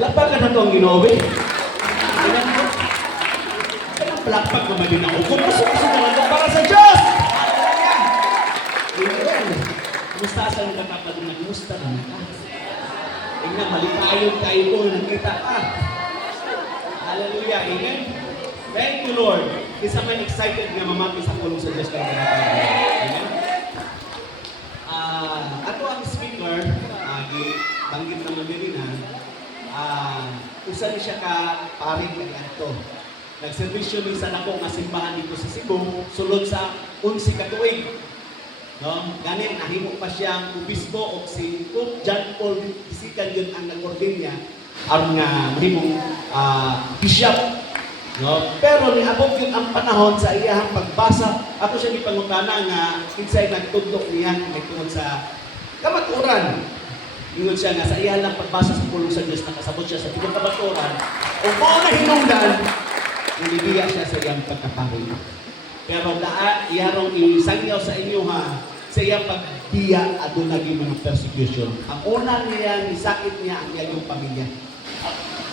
Lapakan na ito ang Ginoo. Palakpak naman din ako. Kung gusto naman ako para sa Diyos! Amen! Kumusta sa mga kapatid na kumusta naman ka? Tingnan, malitayon tayo ko, nakita ka. Hallelujah, amen? Thank you, Lord. Isa man excited nga mamati sa pulong sa Diyos kayo na tayo. Amen? Ato ang speaker, banggit naman din na, usa ni siya ka paring nag-ato. Nagservisyo ni sa nako nga simbahan dito sa Cebu, sulod sa 11 ka tuig. No? Ganin, nahimo pa siyang obispo o si Pope John Paul II yun ang nag-ordain niya ang mahimong bishop. No? Pero niabot yun ang panahon sa iyahang pagbasa. Ako siya gipangutana nga kinsay nagtudlok niya tungod sa kamaturan. Ingon siya nga sa iya lang pagbasa sa pulong sa Diyos, nakasabot siya sa pulong kamaturan. O mo na hinungdan, nilibiya siya sa iyang pagkapari. Pero iyarong isangyaw sa inyo ha, sa iyang pagbiya at naging mga persecution. Ang una niya, isakit niya ang iyang pamilya.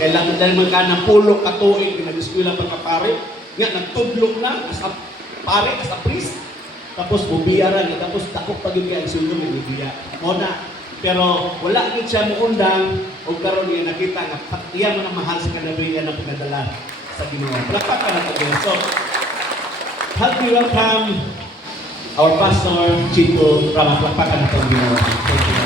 Kailangan dahil mga ng pulo katuig, nag-eskwela pagkapari, nga nagtudlok na, as a pare, as a priest, tapos bubiyaran niya, tapos takot pag yung kaya isulong nilibiya. Muna, pero wala yun siya muundang o karon niya nakita nga patiya mo na mahal sa kanabiya ng pinadala sa Ginoo. Palakpakan na ito. So, help me welcome our pastor, Chito Rama. Palakpakan na ito Ginoo. Thank you.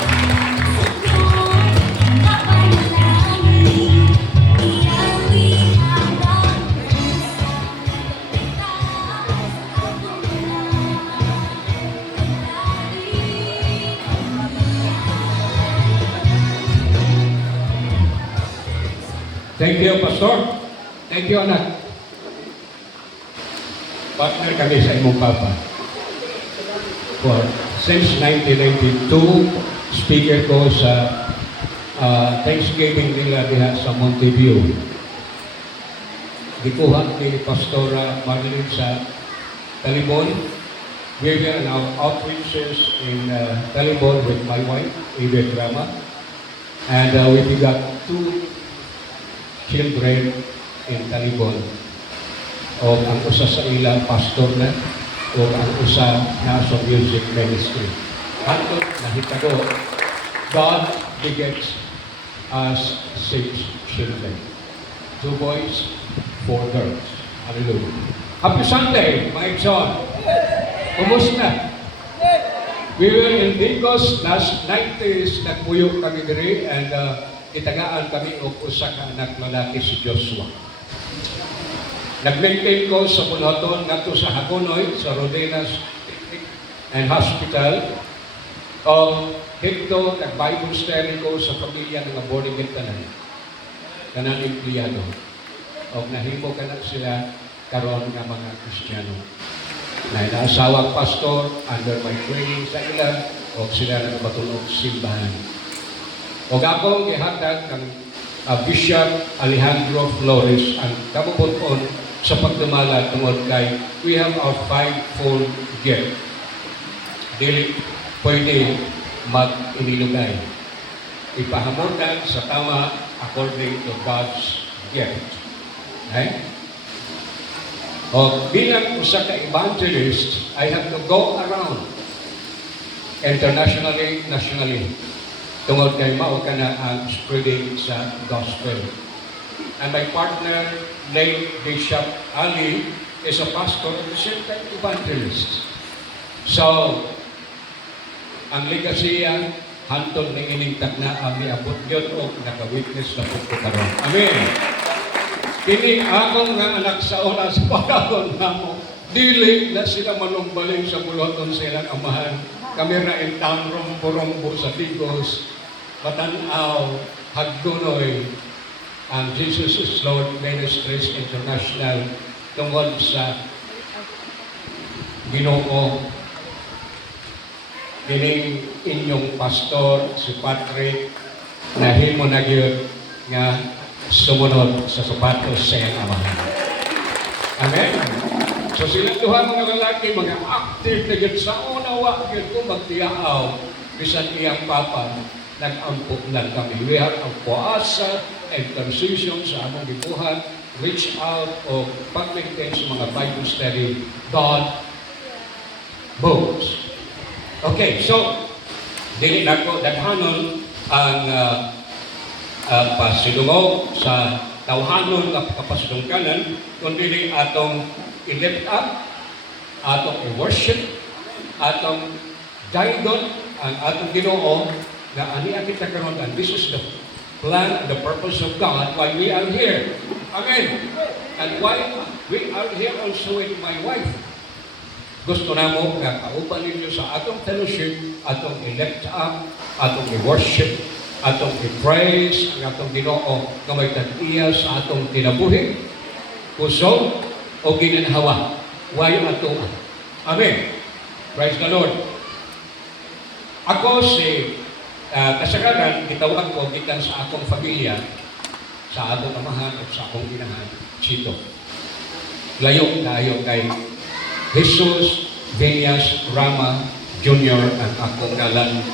Thank you, Pastor. Thank you, anak. Partner kami sa imong papa. Since 1992, speaker ko sa Thanksgiving nila diha sa Monteview. Gikuha ni Pastora Madeline sa Talibon. We were in our outreaches in Talibon with my wife, Edith Rama. And we got 2 children in Talibon. O ang usa sa ilang pastor na, o ang usa na sa music ministry. Hantod nahitabo, God begets us 6 children. 2 boys, 4 girls. Hallelujah. Happy Sunday, my John. Kumusta? We were in Digos last 90s, nagpuyo kami diri, and itagaan kami o usa ka anak lalaki si Joshua. Nag-maintain ko sa Bulhaton ngadto sa Hagonoy, sa Rodenas and Hospital. Hito, nag-Bible study ko sa pamilya ng boarding tanan. Kanang empleyado. O nahimo ka na sila karon nga mga Kristiyano. Na inaasawang pastor under my training sa ila o sila nagbatulog simbahan. O akong gihatag ng Bishop Alejandro Flores ang kabubuton sa pagdumala tungod kay we have our 5-fold gift. Dili pwede mag-inilugay. Ipahamutan sa tama according to God's gift. Okay? O bilang usa ka evangelist, I have to go around internationally, nationally. Tungod kay mao ka na ang spreading sa gospel. And my partner, late Bishop Ali, is a pastor at the same time evangelist. So, ang legasya, hantod ng ining tagna ang miabot yun o naka-witness na po karon. Amen. Kini akong nga anak sa oras panahon namo, dili na sila manumbaling sa buluhaton sa ilang amahan. Kami ra in town rombo-rombo sa Digos, Matanaw, Hagdunoy, ang Jesus is Lord Ministries International tungkol sa Ginoo. Kining inyong pastor, si Patrick, nahimo na yun nga sumunod sa sapatos sa iyang amahan. Amen? So silang duha mga lalaki, mga active na yun sa unawa yun kung magtiyaaw bisan iyang papa. nag-ampo lang kami. We have ang puasa and transition sa among gibuhat, reach out o pag-maintain sa mga Bible study, God moves. Okay, so, dili nako daghanon ang pasidungog sa tawhanon nga kapasidungkanan, kundi atong i-lift up, atong i-worship, atong dayon ang atong Ginoo na ani kita karon, and this is the plan and the purpose of God why we are here. Amen. And why we are here also with my wife. Gusto namo nga kauban ninyo sa atong fellowship, atong i-lift up, atong i-worship, atong i-praise ang atong Ginoo nga may tag-iya sa atong kinabuhi, puso o ginanhawa. Why ato? Amen. Praise the Lord. Ako si kasagaran, gitawag ko gikan sa akong pamilya, sa atong amahan at sa akong inahan, Chito. Layo kay Jesus Viñas Rama Jr. ang akong ngalan.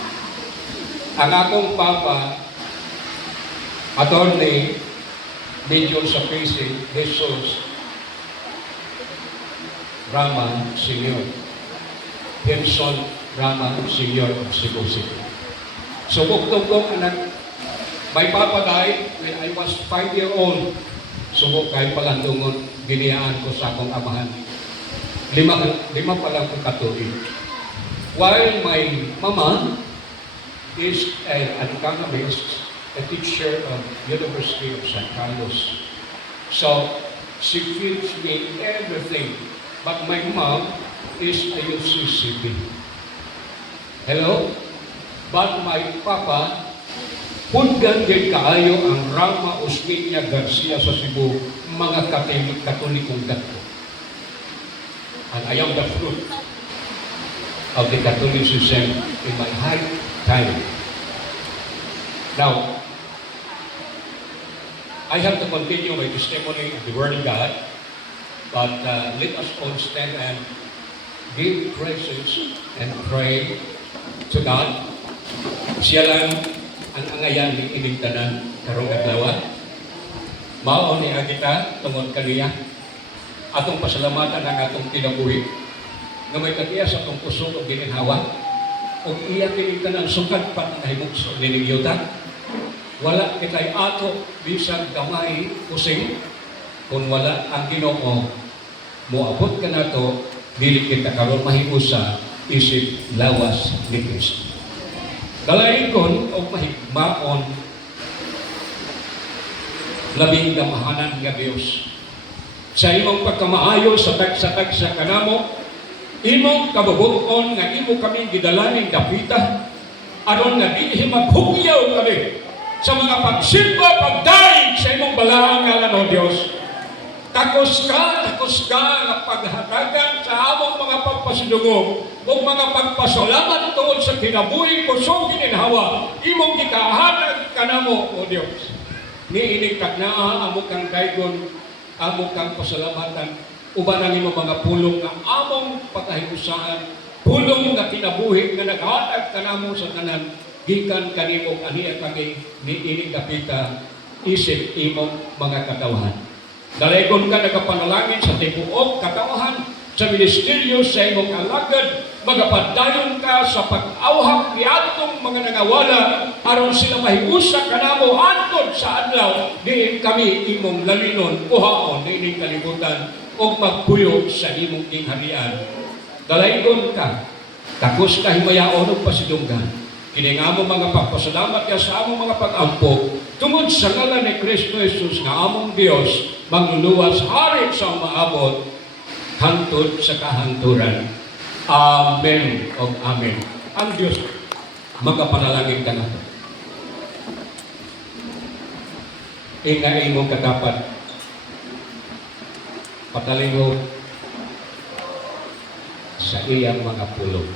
Ang akong papa, attorney, medyo sa PC, Jesus Rama Sr. Henson Rama Sr. of Cebu City. So, buktong kong anak, my papa died when I was 5-year-old. Subok kay palandungon, giniyaan ko sa akong amahan. Lima pa lang kong katuig. While my mama is an economist, a teacher of University of San Carlos. So, she feeds me everything. But my mom is a UCCB. Hello? But my papa, pundgan din kaayo ang Rama Osmeña Garcia sa Cebu, mga katolikong dato. And I am the fruit of the Catholicism in my high time. Now, I have to continue my testimony of the Word of God, but let us all stand and give praises and pray to God. Siya lang ang angayan ni ining tanan karong adlaw. Mao ni kita tungod kaniya atong pasalamatan ang atong kinabuhi nga may katiya sa atong puso ug gininhawa ug iya kini tanan sukad pa ang himugso nining yuta. Wala kitay ato bisag gamay kusing kung wala ang Ginoo moabot ka nato dili kita karon mahiusa isip lawas ni Kristo. Dalayon o mahigmaon labing gamahanan nga Dios sa imong pagkamaayo sa tagsa kanamo, imong kabubuon nga imo kami gidalaning dapita aron nga dinhi maghugyaw kami sa mga pagsimba pagdaig sa imong balaang ngalan o Dios. Takos ka nga paghatagan sa among mga pagpasidungog o mga pagpasalamat tungod sa kinabuhi kusog gininhawa imong gikahanag kanamo o Dios. Niinig kagnaa amo kang daygon, amo kang pasalamatan uban ang imong mga pulong nga among pagkahiusahan, pulong nga kinabuhi nga naghatag kanamo sa tanan gikan kanimo aniya kami niinig kapita isip imong mga katawhan. Dalagon ka nagapanalangin sa tibuok katawahan sa ministeryo sa imong alagad, magapadayon ka sa pag-awhak ni atong mga nangawala aron sila mahiusa kanamo antod sa adlaw diin kami imong lalinon kuhaon diining kalibutan ug magpuyo sa imong gingharian. Dalagon ka takos ka himayaon ug pasidunggan kini nga among mga pagpasalamat ya sa among mga pag-ampo tungod sa ngalan ni Kristo Jesus nga among Dios magluluwas hari sa maabot hangtod sa kahanturan. Amen o amen. Ang Diyos magapanalangin ka nato. Ingay mo katapat patalingo sa iyang mga pulong.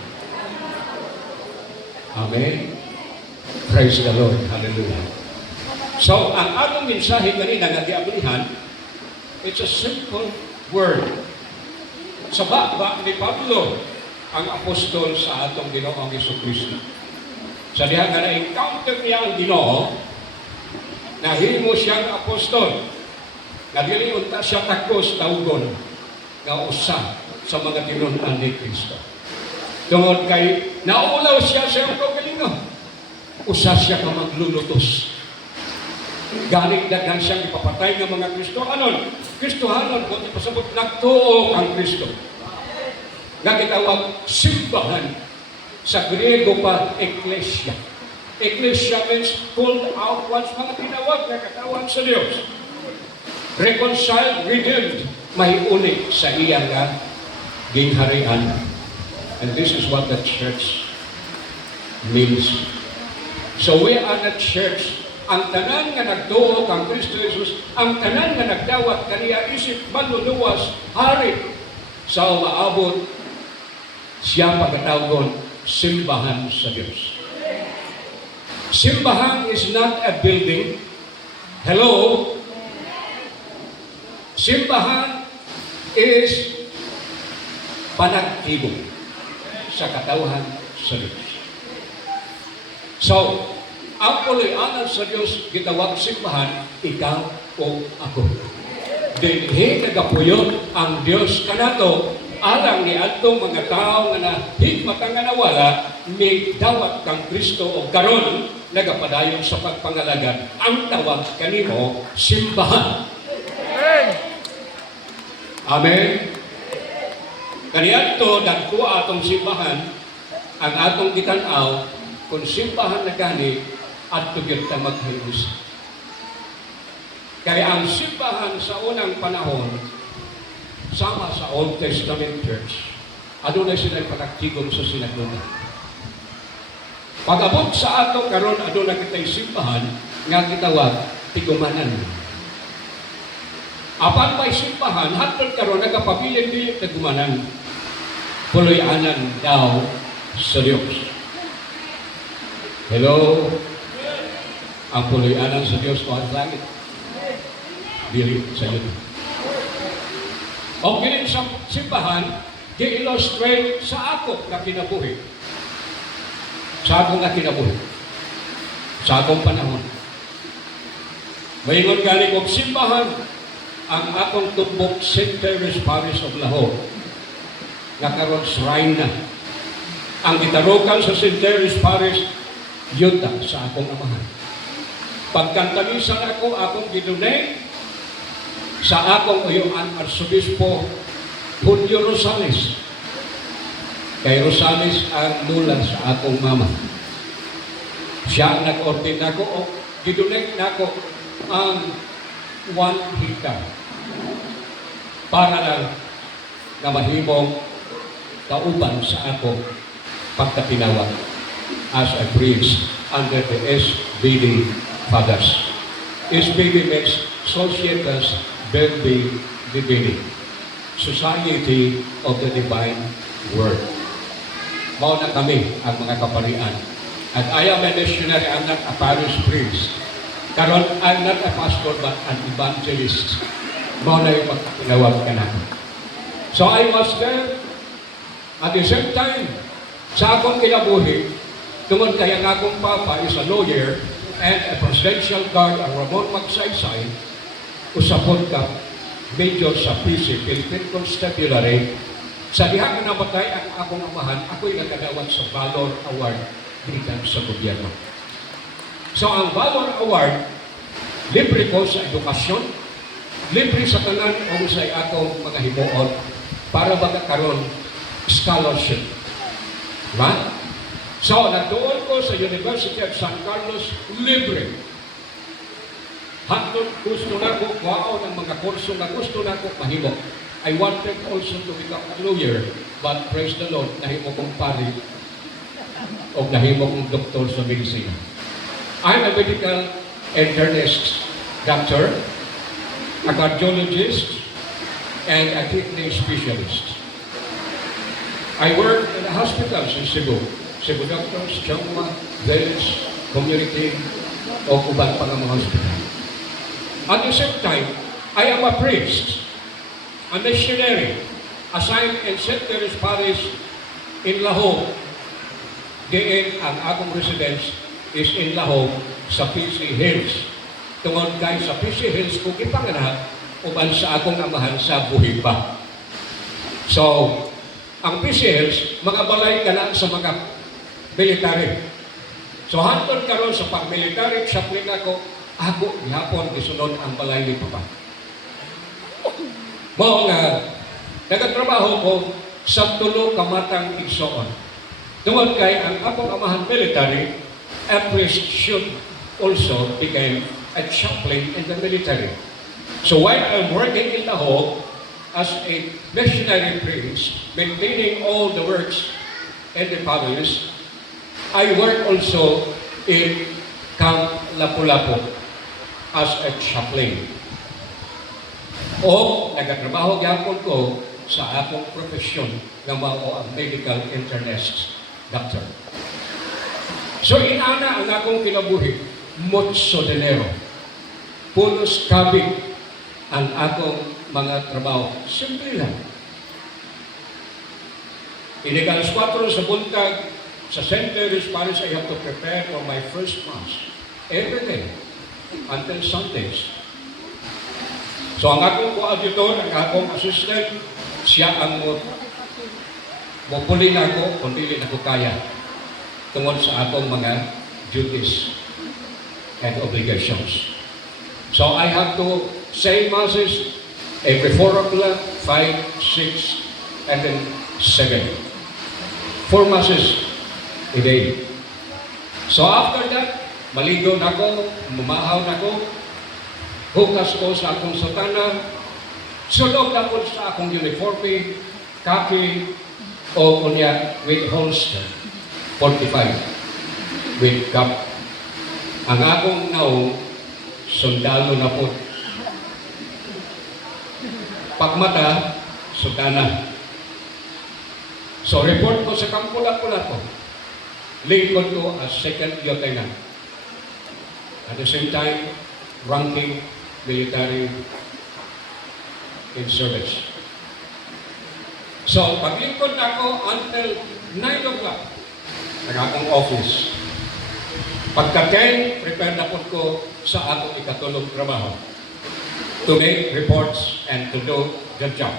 Amen. Praise the Lord. Hallelujah. So, ang atong mensahe kanina nga giablihan, it's a simple word. Sa baba ni Pablo, ang apostol sa atong Ginoong Jesucristo. Sa diha nga na-encounter niya ang Ginoo, nahimo siyang apostol. Nga dili unta siya takos tawgon nga usa sa mga tinunan ni Kristo. Tungod kay naulaw siya sa iyong kaugalingon, usa siya ka maglulutos. Galing daghan siyang ipapatay ng mga Kristohanon. Kristohanon, kung ipasabot, nagtuo ang Kristo. Nga gitawag simbahan. Sa Griego pa, Ecclesia. Ecclesia means called out once, mga tinawag na katawan sa Diyos. Reconciled, redeemed, may unik sa iya nga gingharian. And this is what the church means. So we are the church. Ang tanan nga nagtuo kang Kristo Jesus, ang tanan nga nagdawat kaniya isip manluluwas, hari sa umaabot, siya pagkatawgon simbahan sa Diyos. Simbahan is not a building. Hello? Simbahan is panagtibok sa katawhan sa Diyos. So, ang puloy-anan sa Diyos, gitawag simbahan, ikaw o ako. Dinhi nagapuyot ang Diyos kanato, alang ni atong mga tao nga nahigmatang nga nawala, may dawat kang Kristo o karon nagapadayon sa pagpangalagad. Ang tawag kanimo, simbahan. Amen. Kaniadto dagko atong simbahan, ang atong gitanaw, kung simbahan na gani, adto gyud ta maghius. Kaya ang simbahan sa unang panahon, sama sa Old Testament Church, adunay sila pataktigon sa sinagoga. Pag-abot sa ato karon adunay kitay simbahan nga gitawag tigumanan. Apan may simbahan hatod karon nagapabilin-bilin tigumanan. Puloy-anan daw sa Dios. Hello? Ang puloy-anan sa Dios o ang langit. Dili sa iyo. O kining sa simbahan, gi-illustrate sa ako na kinabuhi. Sa akong na kinabuhi. Sa akong panahon. Mayingon galing og simbahan, ang akong tumbok St. Mary's Parish of Lahore, nga karon shrine na. Ang gitarukan sa St. Mary's Parish, yuta sa akong amahan. Pagkantamisan ako, akong gidunay sa akong uyuan Arsobispo Julio Rosales. Kay Rosales ang lula sa akong mama. Siya ang nag-ordin ako o gidunay nako ang 1 hectare para lang na mahimong kauban sa ako pagkatinawag as a priest under the SBD Fathers. SBD means Societas Verbi Divini, Society of the Divine Word. Mao na kami ang mga kaparian. And I am a missionary, I'm not a parish priest. Karon, I'm not a pastor but an evangelist. Mao na yung pagkatinawag ka na. So I was there. At the same time, sa akong kinabuhi, tungod kaya nga akong papa is a lawyer and a presidential guard ang Ramon Magsaysay, usapon ka major sa PC, Philippine Constabulary. Sa diha nga namatay ang akong amahan, ako'y nagkadawat sa Valor Award gikan sa gobyerno. So ang Valor Award, libre ko sa edukasyon, libre sa tanan o sa akong mga himuon para magkakaroon scholarship. Diba? So, nagtuon ko sa University of San Carlos, libre. Hantod gusto na ko kuhaon ng mga kurso na gusto na ko mahimo. I wanted also to become a lawyer, but praise the Lord, nahimo kong pari o nahimo kong doktor sa medicine. I'm a medical internist, doctor, a cardiologist, and a kidney specialist. I work in the hospitals in Cebu. Cebu Doctors, Chongwa, Village, Community, o ubang pang mga hospital. At the same time, I am a priest, a missionary, assigned in St. Mary's Parish in Lahore. diin ang akong residence is in Lahom sa PC Hills. Tungod kay sa PC Hills ko ipanganak uban sa akong amahan sa Buhiba. So, ang PC Hills, mga balay ka na sa mga military. So, hantod karon sa pag-military chaplain ako gihapon gisunod ang balay ni Papa. Mao nga, nagatrabaho ko sa tulo ka matang igsoon. Tungod kay ang akong amahan military, a priest should also become a chaplain in the military. So while I'm working in the home as a missionary priest, maintaining all the works and the families, I work also in Camp Lapu-Lapu as a chaplain. O nagatrabaho gyapon ko sa akong profesyon nga mao ang medical internist doctor. So inana ang akong kinabuhi, mucho dinero. Punos kabig ang akong mga trabaho. Simple lang. Inigal 4 sa buntag, sa St. Mary's Parish, I have to prepare for my first Mass every day until Sundays. So ang akong coadjutor, ang akong assistant, siya ang mupuli na ako kung dili na ko kaya tungod sa akong mga duties and obligations. So I have to say Masses every 4 o'clock, 5, 6, and then 7. 4 Masses a day. So after that, maligo na ko, mumahaw na ko, hukas ko sa akong sutana, sulog na ko sa akong uniforme, khaki, o kunya with holster, 45, with cap. Ang akong naong, sundalo na po. Pagmata, sutana. So report ko sa Camp Lapu-Lapu. Lingkod ko as second lieutenant. At the same time, ranking military in service. So, paglingkod na ako until 9 o'clock, ang akong office. Pagka 10, prepare na po ko sa akong ikatulong trabaho to make reports and to do the job.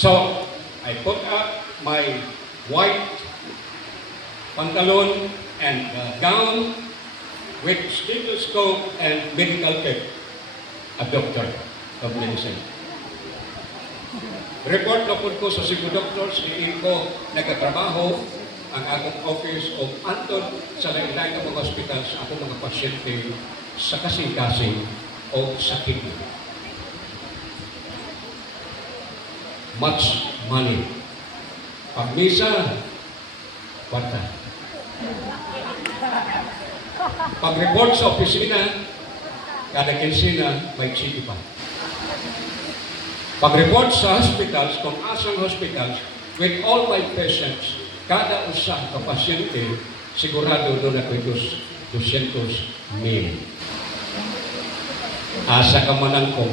So, I put up my white pantalon and gown with stethoscope and medical kit, a doctor of medicine. Report na po ko sa Cebu Doctors, diin ko nagkatrabaho ang akong office o antod sa lain-lain ng mga hospital sa akong mga pasyente sa kasing-kasing o sa kidney. Much money. Pag-misa, kwarta. Pag-report sa opisina, kada kinsina, may chiki pa. Pag-report sa hospitals, kung asang hospitals, with all my patients, kada usa ka pasyente, sigurado doon ako 200,000. Asa ka manang ko,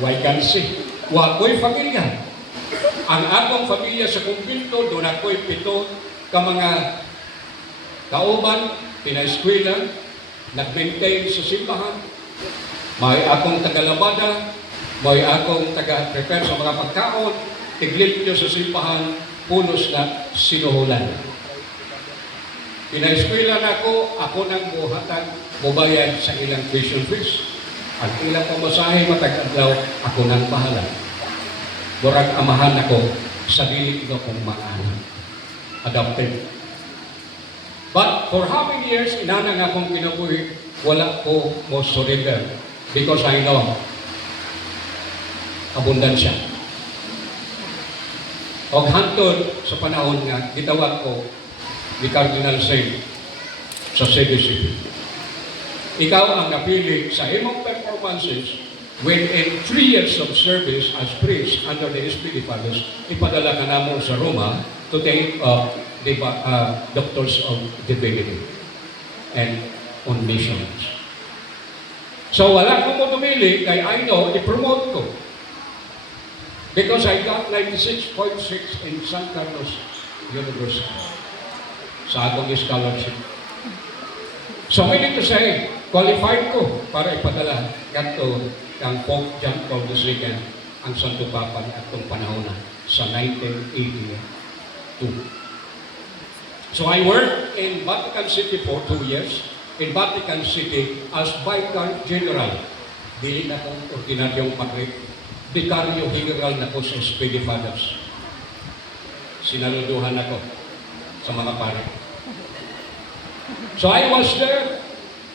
why kansi? Wako'y pamilya. Ang akong pamilya sa kumbinto, doon ako'y 7 ka mga kauban, pinaeskwela, nag-maintain sa simbahan, may akong tagalabada, may akong taga-prepare sa mga pagkaon, tiglip nyo sa simbahan, punos na sinuhulan. Pinaeskwela na ako nang buhatan, bubayad sa ilang tuition fees. Ang ilang pamasahe matag-adlaw, ako nang bahala. Murag amahan ako sa dili ko kong maanak. Adopted. But for how many years, inanang akong kinabuhi, wala ko mo surrender because I know abundansya. O hantod sa panahon nga, gitawag ko ni Cardinal Saint sa Cebu City. Ikaw ang napili sa imong performances within 3 years of service as priest under the Espirituales, ipadala ka namo sa Roma to take up the Doctors of Divinity and on missions. So wala ko mo tumili, kay I know, i-promote ko. Because I got 96.6 in San Carlos University sa atong scholarship. So, meaning to say, qualified ko para ipadala kanto kang Pope John Paul II ang Santo Papa atong panahon na sa 1982. So I worked in Vatican City for 2 years, in Vatican City as Vicar General. Dili na kong ordinaryong patrik. Vicario General na ko sa Speedy Fathers. Sinaluduhan ako sa mga pare. So I was there,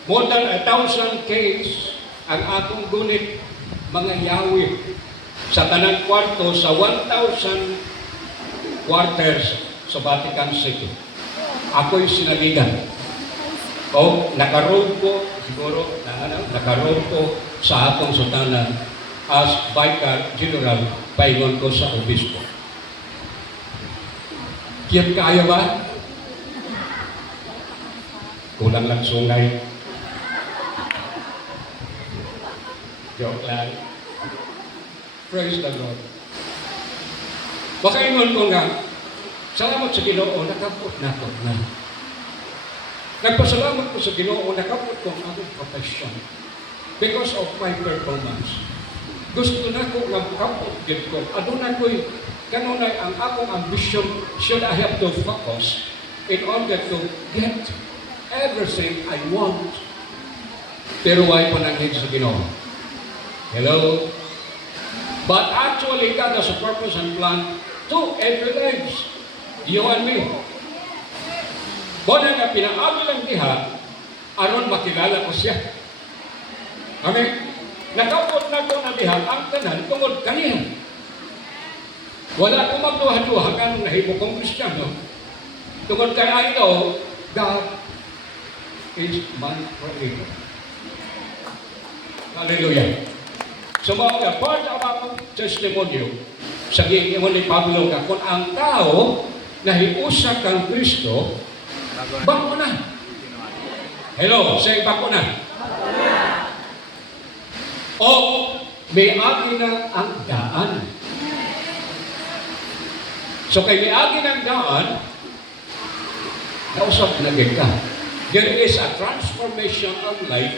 more than 1,000 case ang akong gunit mga yawi sa tanang kwarto sa 1,000 quarters sa Vatican City. Ako'y sinaligan. O nakaroon ko, siguro, nakaroon ko sa akong sutanan as Vicar General, paingon ko sa obispo. Kiyat kaya ba? Kulang lang sungay. Joke lang. Praise the Lord. Makaingon ko nga, salamat sa Ginoo, nakapot na ako na. Nagpasalamat ko sa Ginoo, nakapot ko ang akong profession because of my performance. Gusto na ko nga kapot din ko. Aduna ko'y kanunay ang akong ambition should I have to focus in order to get everything I want. Pero why panangin sa Ginoo? Hello? But actually, God has a purpose and plan to every lives. You and me. Bona nga pinaagi lang diha, aron makilala ko siya. Amen? Nakapot na ko na diha, ang tanan tungod kaniya. Wala ko magduha-duha kanong nahibo kong Kristiyano. Tungod kay I know, God is my creator. Hallelujah. So mga part of akong testimonyo sa giingon ni Pablo nga kung ang tao nahiusa kang Kristo, bako na. Hello, say bako na. O may agi na ang daan. So kay may agi ng daan, nausap na ka. There is a transformation of life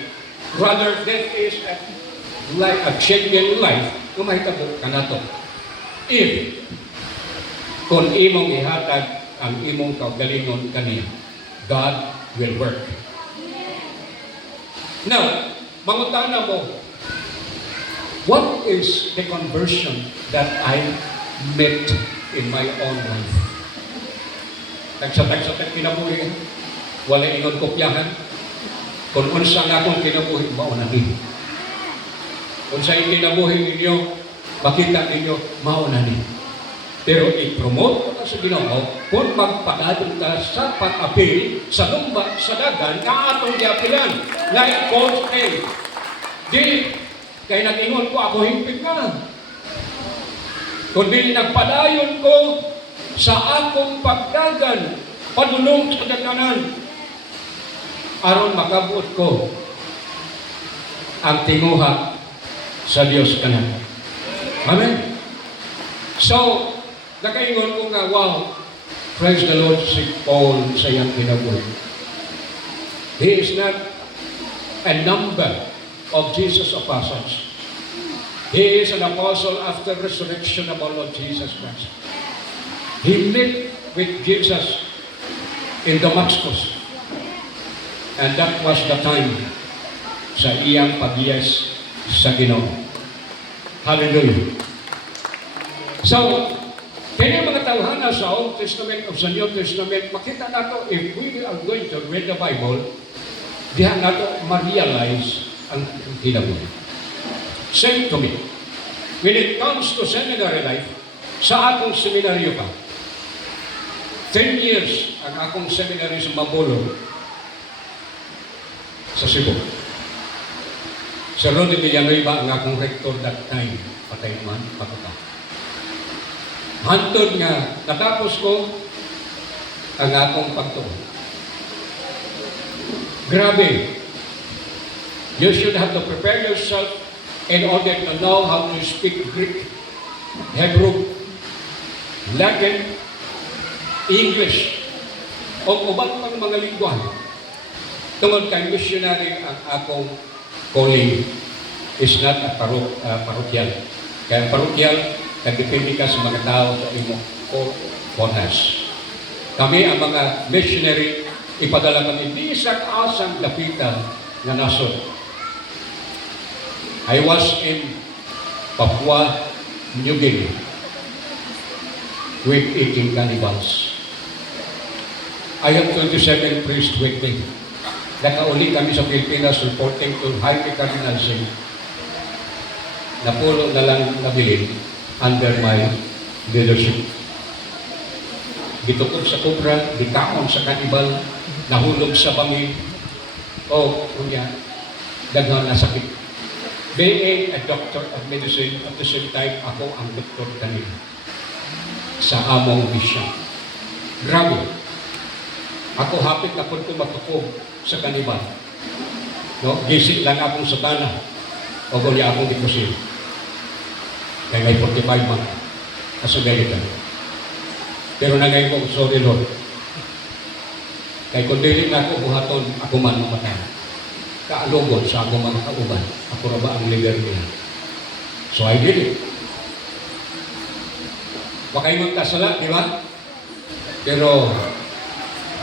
rather than is a changing life kung mahitabo ka na to. If kung imong ihatag ang imong kaugalingon kaniya, God will work. Now, mangutana mo, what is the conversion that I met in my own life? Tagsatag-satag kinabuhi, wala ingon kopyahan. Kung unsa nga akong kinabuhi, maunahin. Kung sa kinabuhi ninyo, makita ninyo, maunahin. Pero i-promote ko na sa Ginoo kung magpakadong ka sa pag-apil sa lumba, sa dagan, na atong diapilan. Like Paul's name. Di, kaya nag-ingon ko, ako hingpit na. Kundi nagpadayon ko sa akong pagdagan, padulong sa daganan, aron makabuot ko ang tinguha sa Diyos kanan. Amen? So, nakaingon ko nga, wow, praise the Lord, si Paul sa iyang kinabuhi. He is not a number of Jesus' apostles. He is an apostle after resurrection of our Lord Jesus Christ. He met with Jesus in Damascus. And that was the time sa iyang pag-yes sa Ginoo. Hallelujah. So, kaya mga tawhana sa Old Testament o sa New Testament, makita nato if we are going to read the Bible, diha nato ma-realize ang kinabuhi. Same to me. When it comes to seminary life, sa akong seminaryo pa, 10 years ang akong seminary sa Mabolo, sa Cebu. Sir Rodney Villanueva ang akong rector that time, patay man, patutang. Hantod nga, natapos ko ang akong pagtuon. Grabe. You should have to prepare yourself in order to know how to speak Greek, Hebrew, Latin, English, o uban pang mga lingwa. Tungod kay missionary ang akong calling is not a parokyal. Kaya parokyal, nagdepende ka sa mga tao sa imong bonus. Kami ang mga missionary, ipadala kami di sa kaasang lapitan na nasod. I was in Papua New Guinea with 18 cannibals. I have 27 priests with me. Nakauli kami sa Pilipinas reporting to High Cardinalcy na pulo na lang nabilin under my leadership. Gitukod sa kubra, dikaon sa kanibal, nahulog sa bangin, o kunya, daghang nasakit. Being a doctor of medicine, at the same time, ako ang doktor kanila sa among mission. Grabe. Ako hapit na po matukog sa kanibal. No? Gising lang akong satana. O guli akong dikusin. Kaya may 45 man. Kasugalitan. Pero na ngayon ko, sorry Lord. Kaya kung dili na ako buhaton, ako man mamatay. Kaalugon sa ako mga kauban. Ako na ba ang leader niya? So I did it. Wakay magkasala, di ba? Pero,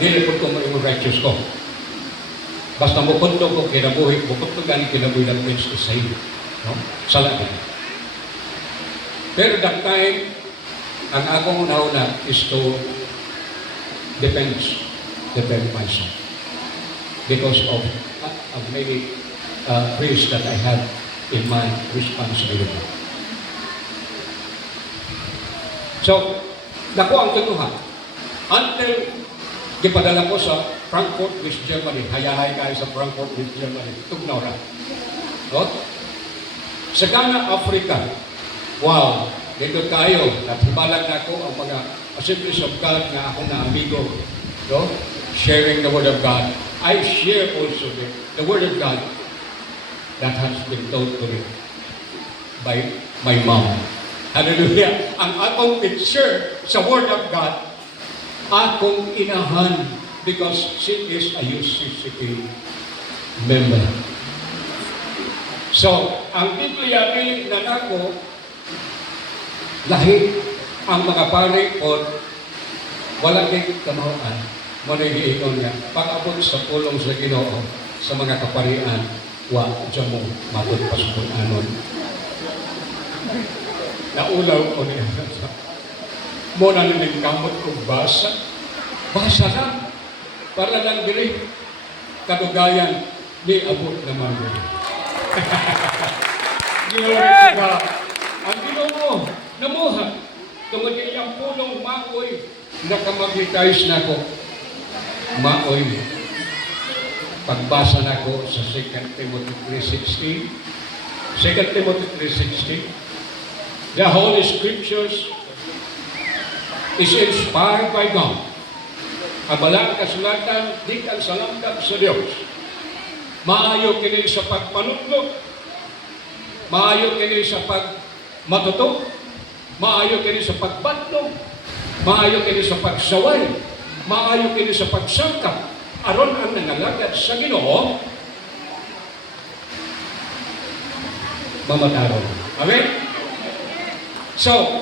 dili po kung yung righteous ko. Basta mupunto ko kinabuhi, mupunto gani kinabuhi ng means to save. No? Sala din. Pero that time, ang akong una-una is to defend myself. Because of many priests that I have in my responsibility. So, naku ang tunuhan. Until gipadala ko sa Frankfurt, West Germany. Hayahay kayo sa Frankfurt, West Germany. Tugnora. No? Sa Ghana, Africa. Wow! Dito tayo. Natibalag na ako ang mga Assemblies of God na ako na amigo. No? Sharing the Word of God. I share also the Word of God that has been taught to me by my mom. Hallelujah! Ang akong picture sa Word of God, akong inahan because she is a UCCP member. So, ang Biblia rin na nako, lahi ang mga pare o wala din kamahuan. Managiingon niya, pag-abot sa pulong sa Ginoo sa mga kaparian, wa dyan mo matod pasupon anon. Naulaw ko niya. Muna nilang kamot kong basa. Basa lang. Para lang diri. Kadugayan, di abot naman diri. Glory to God. Ang Ginoo namuhat. Tungod iyang pulong maoy, nakamagnitais na ko. Maoy. Pagbasa na ko sa 2 Timothy 3:16. 2 Timothy 3:16. The Holy Scriptures is inspired by God. Ang balang kasulatan, di kang salamdag sa Diyos. Maayo kini sa pagpanutlog. Maayo kini sa pagmatutok. Maayo kini sa pagbatlog. Maayo kini sa pagsaway. Maayo kini sa pagsangkap. Aron ang nangalagad sa Ginoo, mamataron. Amen? So,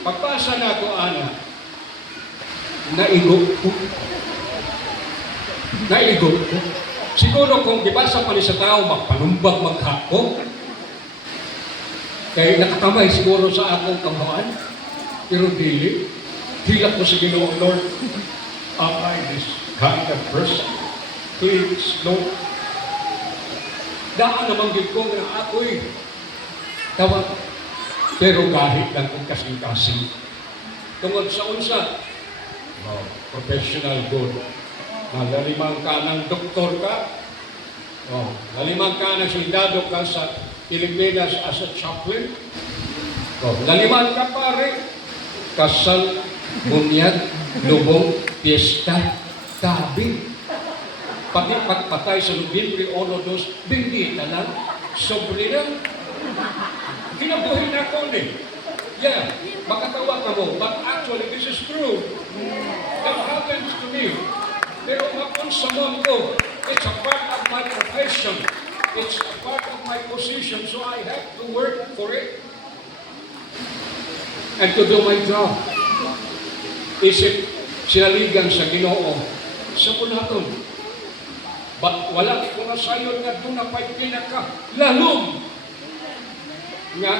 pagpasa na ko, ana, naigot ko. Siguro kung dibasa pa ni sa tao, magpanumbag, maghako. Kaya nakatamay siguro sa akong kamahan. Pero dili. Hilak ko sa Ginoo, Lord, am I this kind of person? Please, Lord. Daan naman gid ko na ako'y tawag. Pero kahit lang kung kasing-kasing. Tungod sa unsa, professional good. Nalimang ka ng doktor ka. Nalimang ka ng soldado ka sa Pilipinas as a chaplain. Nalimang ka pare. Kasal, bunyag, lubong, piyesta, tabi. Pati pagpatay sa Nobyembre 1-2, bendita lang, sobre lang. Kinabuhin ako ni. Yeah, makatawa ka mo. But actually, this is true. That happens to me. Pero makon sa mom ko, it's a part of my profession. It's a part of my position, so I have to work for it. And to do my job. Isip, sinaligan sa Ginoo, sa kunaton. But wala ko na sayon nga doon na pa'y pinaka-lalong nga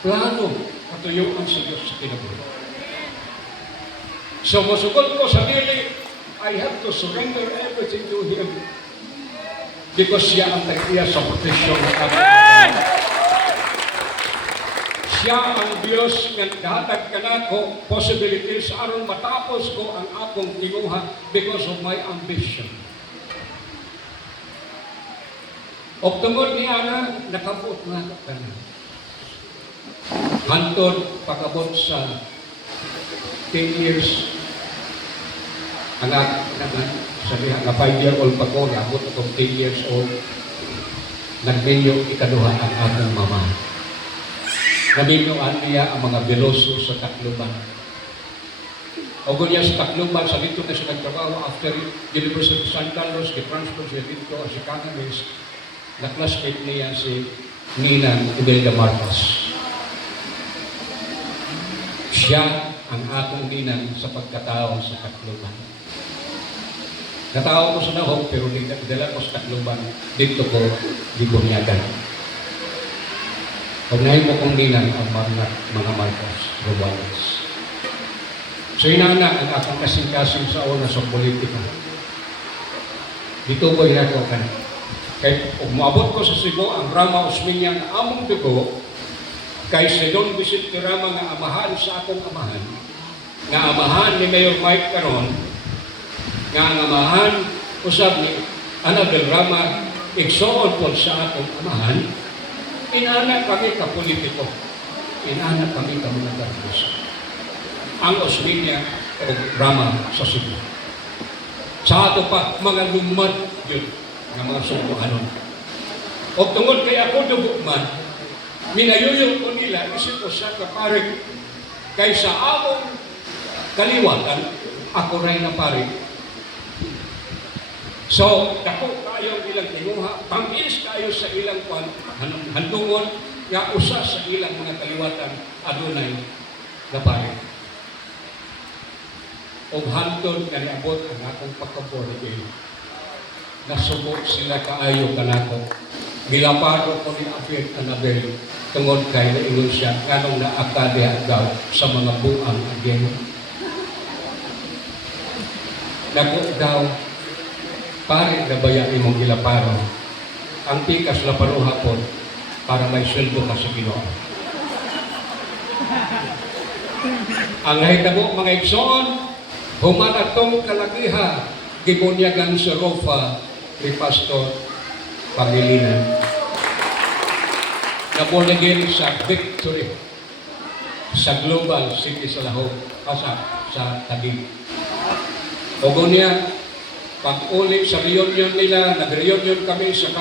plano katuyuan sa Diyos sa kinabuhi. So masugod ko sa dili, I have to surrender everything to Him because siya ang tagtiya sa proteksyon ng ating. Siya ang Diyos nga dahatag kanako possibilities aron matapos ko ang akong tinguha because of my ambition. Og tungod ni Ana, nakabot na kana. Hantod pakabot sa 10 years anak sabi nga 5-year-old pa ko, abot akong 10 years old, nagminyo ikaduha ang akong mama. Naminyoan niya ang mga beloso sa Tacloban. O niya sa Tacloban, sa dito na siya nagtrabaho after University of San Carlos, di-transfer siya dito as economist. Na-classmate niya si Ninang Imelda Marcos. Siya ang akong ninang sa pagkatao sa Tacloban. Natao ko sa Nahog, pero dala ko sa Tacloban, dito ko gibunyagan. Pagnahin mo kong ninang ang mga Marcos, Robanes. So inana ang akong kasing-kasing sa una sa politika. Dito ko hinako ka na. Kaya umabot ko sa Cebu, ang Rama Osmeña na among dugo, kay si Don Vicente Rama nga amahan sa akong amahan, nga amahan ni Mayor Mike Caron, nga ang amahan usab ni Ana del Rama, igsoon po sa akong amahan, inana kami ka politiko, inana kami ka mga gardos. Ang Osmeña o Rama sa Cebu. Sa ato pa, mga lumad yun, ng mga sumbuhanon. O tungod kay ako dugugman, minayuyong ko nila, isip ko sa kaparig, kaysa akong kaliwatan, ako rin na parig. So, dako kayo ilang tinguha, pang-is kayo sa ilang handungon, nga usa sa ilang mga kaliwatan, adunay na parig. O hantod nga niabot ang akong pagkaborigay. Nasubok sila kaayo kanako. Gilaparo ko ni Afir Anabel tungod kay naingon siya kanong naakadya daw sa mga buang ageno. Nako daw, pare na baya imong gilaparo. Ang pikas na paruha po para may sweldo ka sa Ginoo. Ang nahitabo mga igsoon, humanatong kalakiha, gibunyagan sa Rofa ni Pastor Pangilinan. Na-born again sa Victory, sa Global City sa Lahog, sa Taguig. Ogo niya, pag-ulit sa reunion nila, nag-reunion kami sa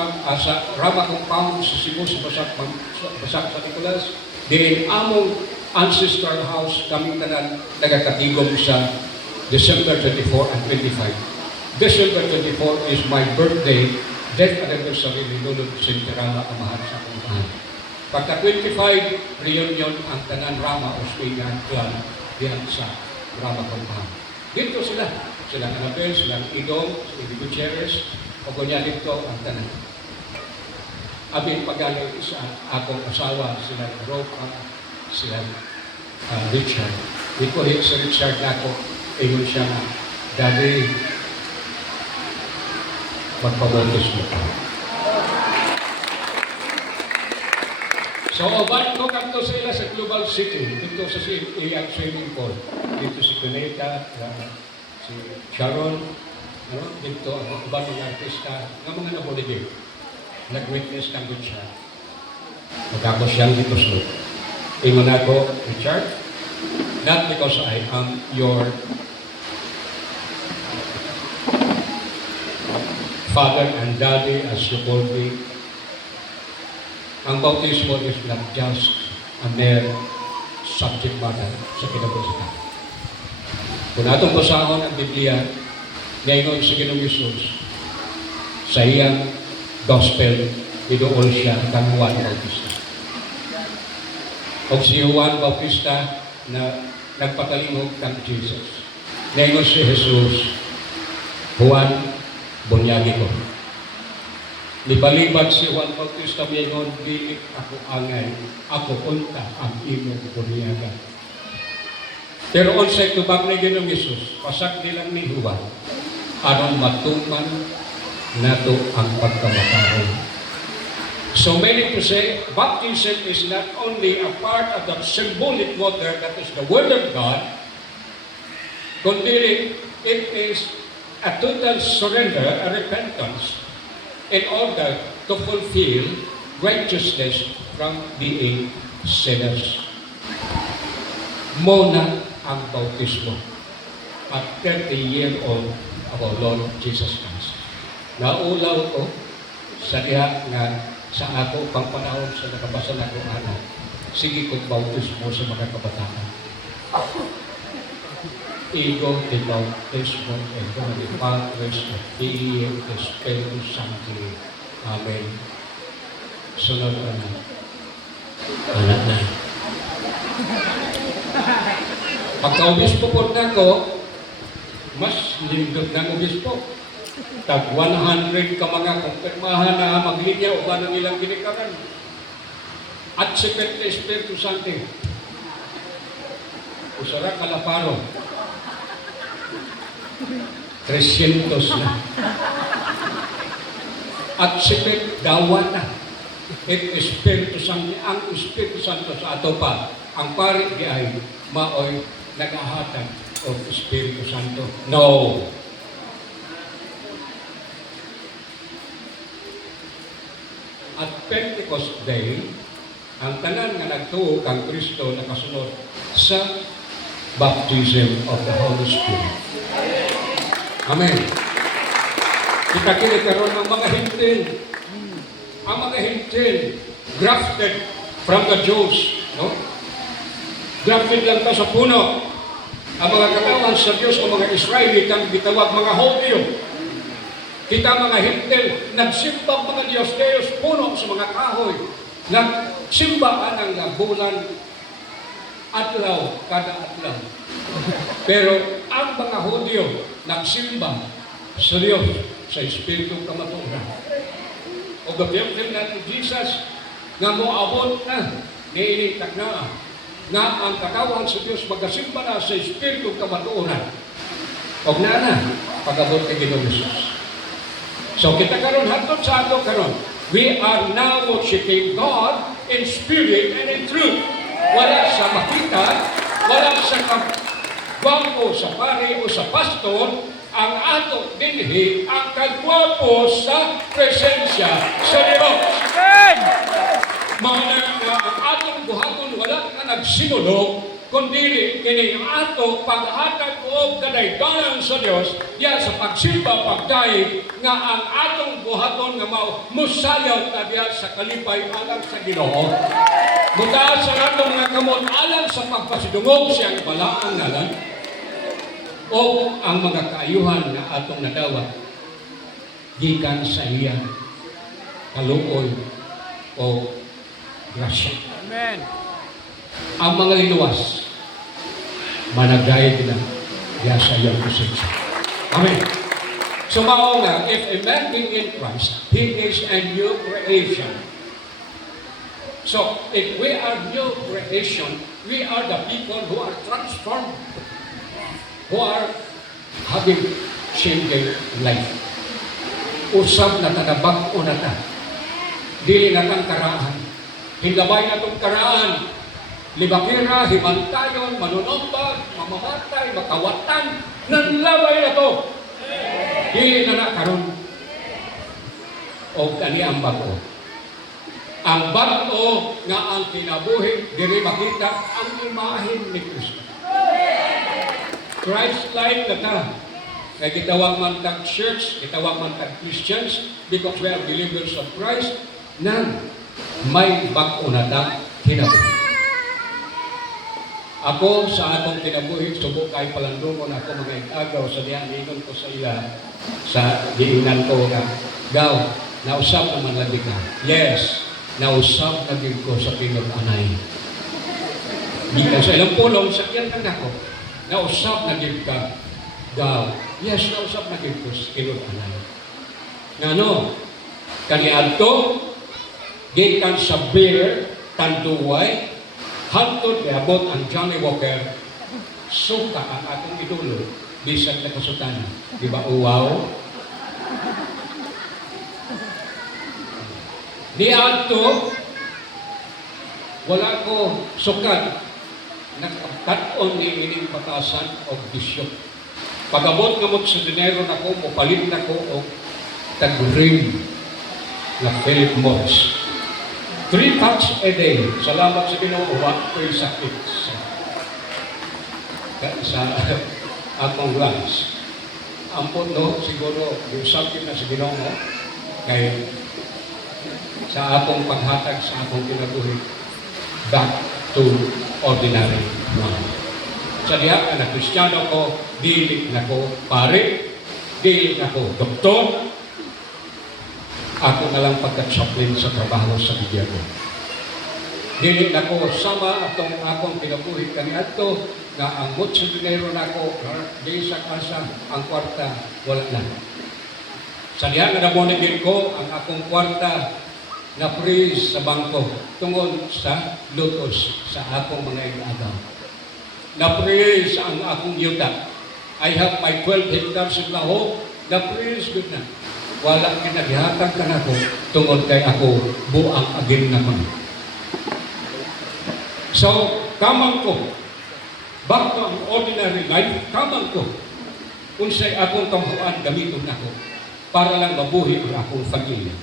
Rama Compound sa Cebu, sa Basak sa Nicolas. Din among ancestral house, kami nagakatigom sa December 24 and 25. December 24 is my birthday, death anniversary ni Lolo Vicente Rama, amahan sa kumpahan. Pagka 25, reunion ang tanan Rama Osmeña clan diyan sa Rama kumpahan. Dito sila Anabel, sila Idong, sila Gutierrez, o kunya dito ang tanan. Abing paganoy sa akong asawa, sila Ropa, sila Richard. Dito si Richard nako, ingon siya na, Daddy, magpabotos mo. So, ba't ko kanto sila sa Global City, dito sa iyang swimming pool. Dito si Cuneta, si Sharon, dito ang ibang mga artista, ng mga nabuligid. Nag-witness kang good siya. Magkako siyang dito slow. Ingon ako, Richard, not because I am your father and daddy as you call me. Ang bautismo is not just a mere subject matter sa kinabuhi. Kung atong basahon ang Biblia, ngayon sa Ginoong Hesus, sa iyang gospel, idool siya kang Juan Bautista. O si Juan Bautista na nagpatalingog kang Jesus. Ngayon si Jesus, Juan Bunyagi ko. Nibalibad si Juan Bautista ngayon, dili ako angay, ako unta ang imong bunyaga. Pero unsay tubag ni Ginoong Hesus, pasag nilang ni Juan, aron matuman nato ang pagkamataron. So meaning to say, baptism is not only a part of the symbolic water that is the Word of God, kundi it is a total surrender, a repentance, in order to fulfill righteousness from being sinners. Muna ang bautismo at 30-year-old of our Lord Jesus Christ. Naulaw ko sa diha nga sa ako pang panahon sa nakabasa na kong anak, sige kong bautismo sa mga kabataan. Ego de bautismo en nombre del Padre, del Filio, del Espíritu Santo. Amen. Sunod anak. Anak na. Pagka-obispo po na ko, mas lindot ng obispo. Tag 100 ka mga kumpirmahan na maglinya o ba ng ilang ginikaran. At sipet na Espiritu Santo. Usara kalaparo. 300 na. At sipet dawan na. At Espiritu Santo, ang Espiritu Santo sa ato pa, ang pari di ay maoy nag-ahatan o Espiritu Santo. No! At Pentecost Day, ang tanan nga nagtuo kang Kristo nakasunod sa baptism of the Holy Spirit. Amen. Kita kini karon ang mga hintil. Ang mga hintil, grafted from the Jews. No? Grafted lang ka sa puno. Ang mga katawan sa Diyos o mga Israelite ang gitawag mga Hodyo. Kita mga hintil, nagsimba mga Diyos puno sa mga kahoy. Nagsimba ang bulan adlaw, kada adlaw. Pero ang mga Hodyo nagsimba sa Diyos sa Espiritu kamaturan. O gabiyang natin Jesus nga moabot na niinitak na ang katawan sa Diyos magasimba na sa Espiritu kamaturan. O na pag-abot kay Ginoong Hesus. So kita karon hatod sa ato karon. We are now worshiping God in spirit and in truth. Wala sa makita, wala sa kagwapo sa pare o sa pastor, ang ato dinhi ang kagwapo sa presensya sa Diyos. Mga ang atong buhaton wala na nagsinulog, kundi kini ato paghatag og kadaydanan sa Dios diya sa pagsimba pagdaig nga ang atong buhaton nga mao musayaw ta diya sa kalipay alang sa Ginoo. Mutaas sa atong mga kamot alang sa pagpasidungog siyang balaang ngalan o ang mga kaayuhan na atong nadawat gikan sa iya kaluoy o grasya. Amen. Ang mga linuwas, managayad na diya sa iyong presensya. Amen. So mao nga, if a man be in Christ, he is a new creation. So, if we are new creation, we are the people who are transformed, who are having changing life. Usab na tanabag o na ta. Dili na kang karaan. Hindabay na itong karaan. Libakira, himantayon, manunombag, mamamatay, makawatan, nanlabay na to. Dili na karon. O kani ang bago. Ang bago nga ang kinabuhi, diri makita ang imahin ni Kristo. Christ-like na ta. Kaya gitawag man tag church, gitawag man tag Christians, because we are believers of Christ, na may bago na ta kinabuhi. Ako sa akong kinabuhi, subok kay palandungon ako mga agaw sa diyan, ingon ko sa ila, sa diinan ko nga, gaw, nausap naman lagi ka. Yes, nausap na din ko sa pinag-anay. Gikan sa ilang pulong, sakyan ka na ko. Nausap na din ka. Gaw, yes, nausap na din ko sa pinag-anay. Ngano, kaniadto, gikan sa beer, tanduway, hantod niabot ang Johnny Walker, suka ang atong idolo, bisag na kasutan. Di ba, wow? Di ato, wala ko sukat, nagkaton ni ining patasan o bisyo. Pag-abot nga mo sa dinero na ko, mupalit na ko o tag-ring na Philip Morris. 3 packs a day. Salamat sa Ginoo, wa ko'y sakit sa akong lungs. Ampon no, siguro yung sakit na sa Ginoo kay sa akong paghatag sa akong kinabuhi back to ordinary man. Sa diha na Kristiyano ko, dili na ko pare, dili na ko doktor, ako na lang pagka-chaplain sa trabaho sa bigyan ko. Dili na ko sama atong akong kinabuhi kani adto nga ang sa dinero na ko, di sa kasa, ang kwarta, wala na. Sa diha nga namonigin ko ang akong kwarta na freeze sa bangko tungod sa lutos sa akong mga igagaw. Na freeze ang akong yuta. I have my 12 hectares in Lahore, na freeze good na. Wala kinaghatag ka na ko tungod kay ako buang agin naman. So, kamang ko, back to ang ordinary life, kamang ko, kung sa'y akong kampuan, gamiton na ko para lang mabuhi ang akong pamilya.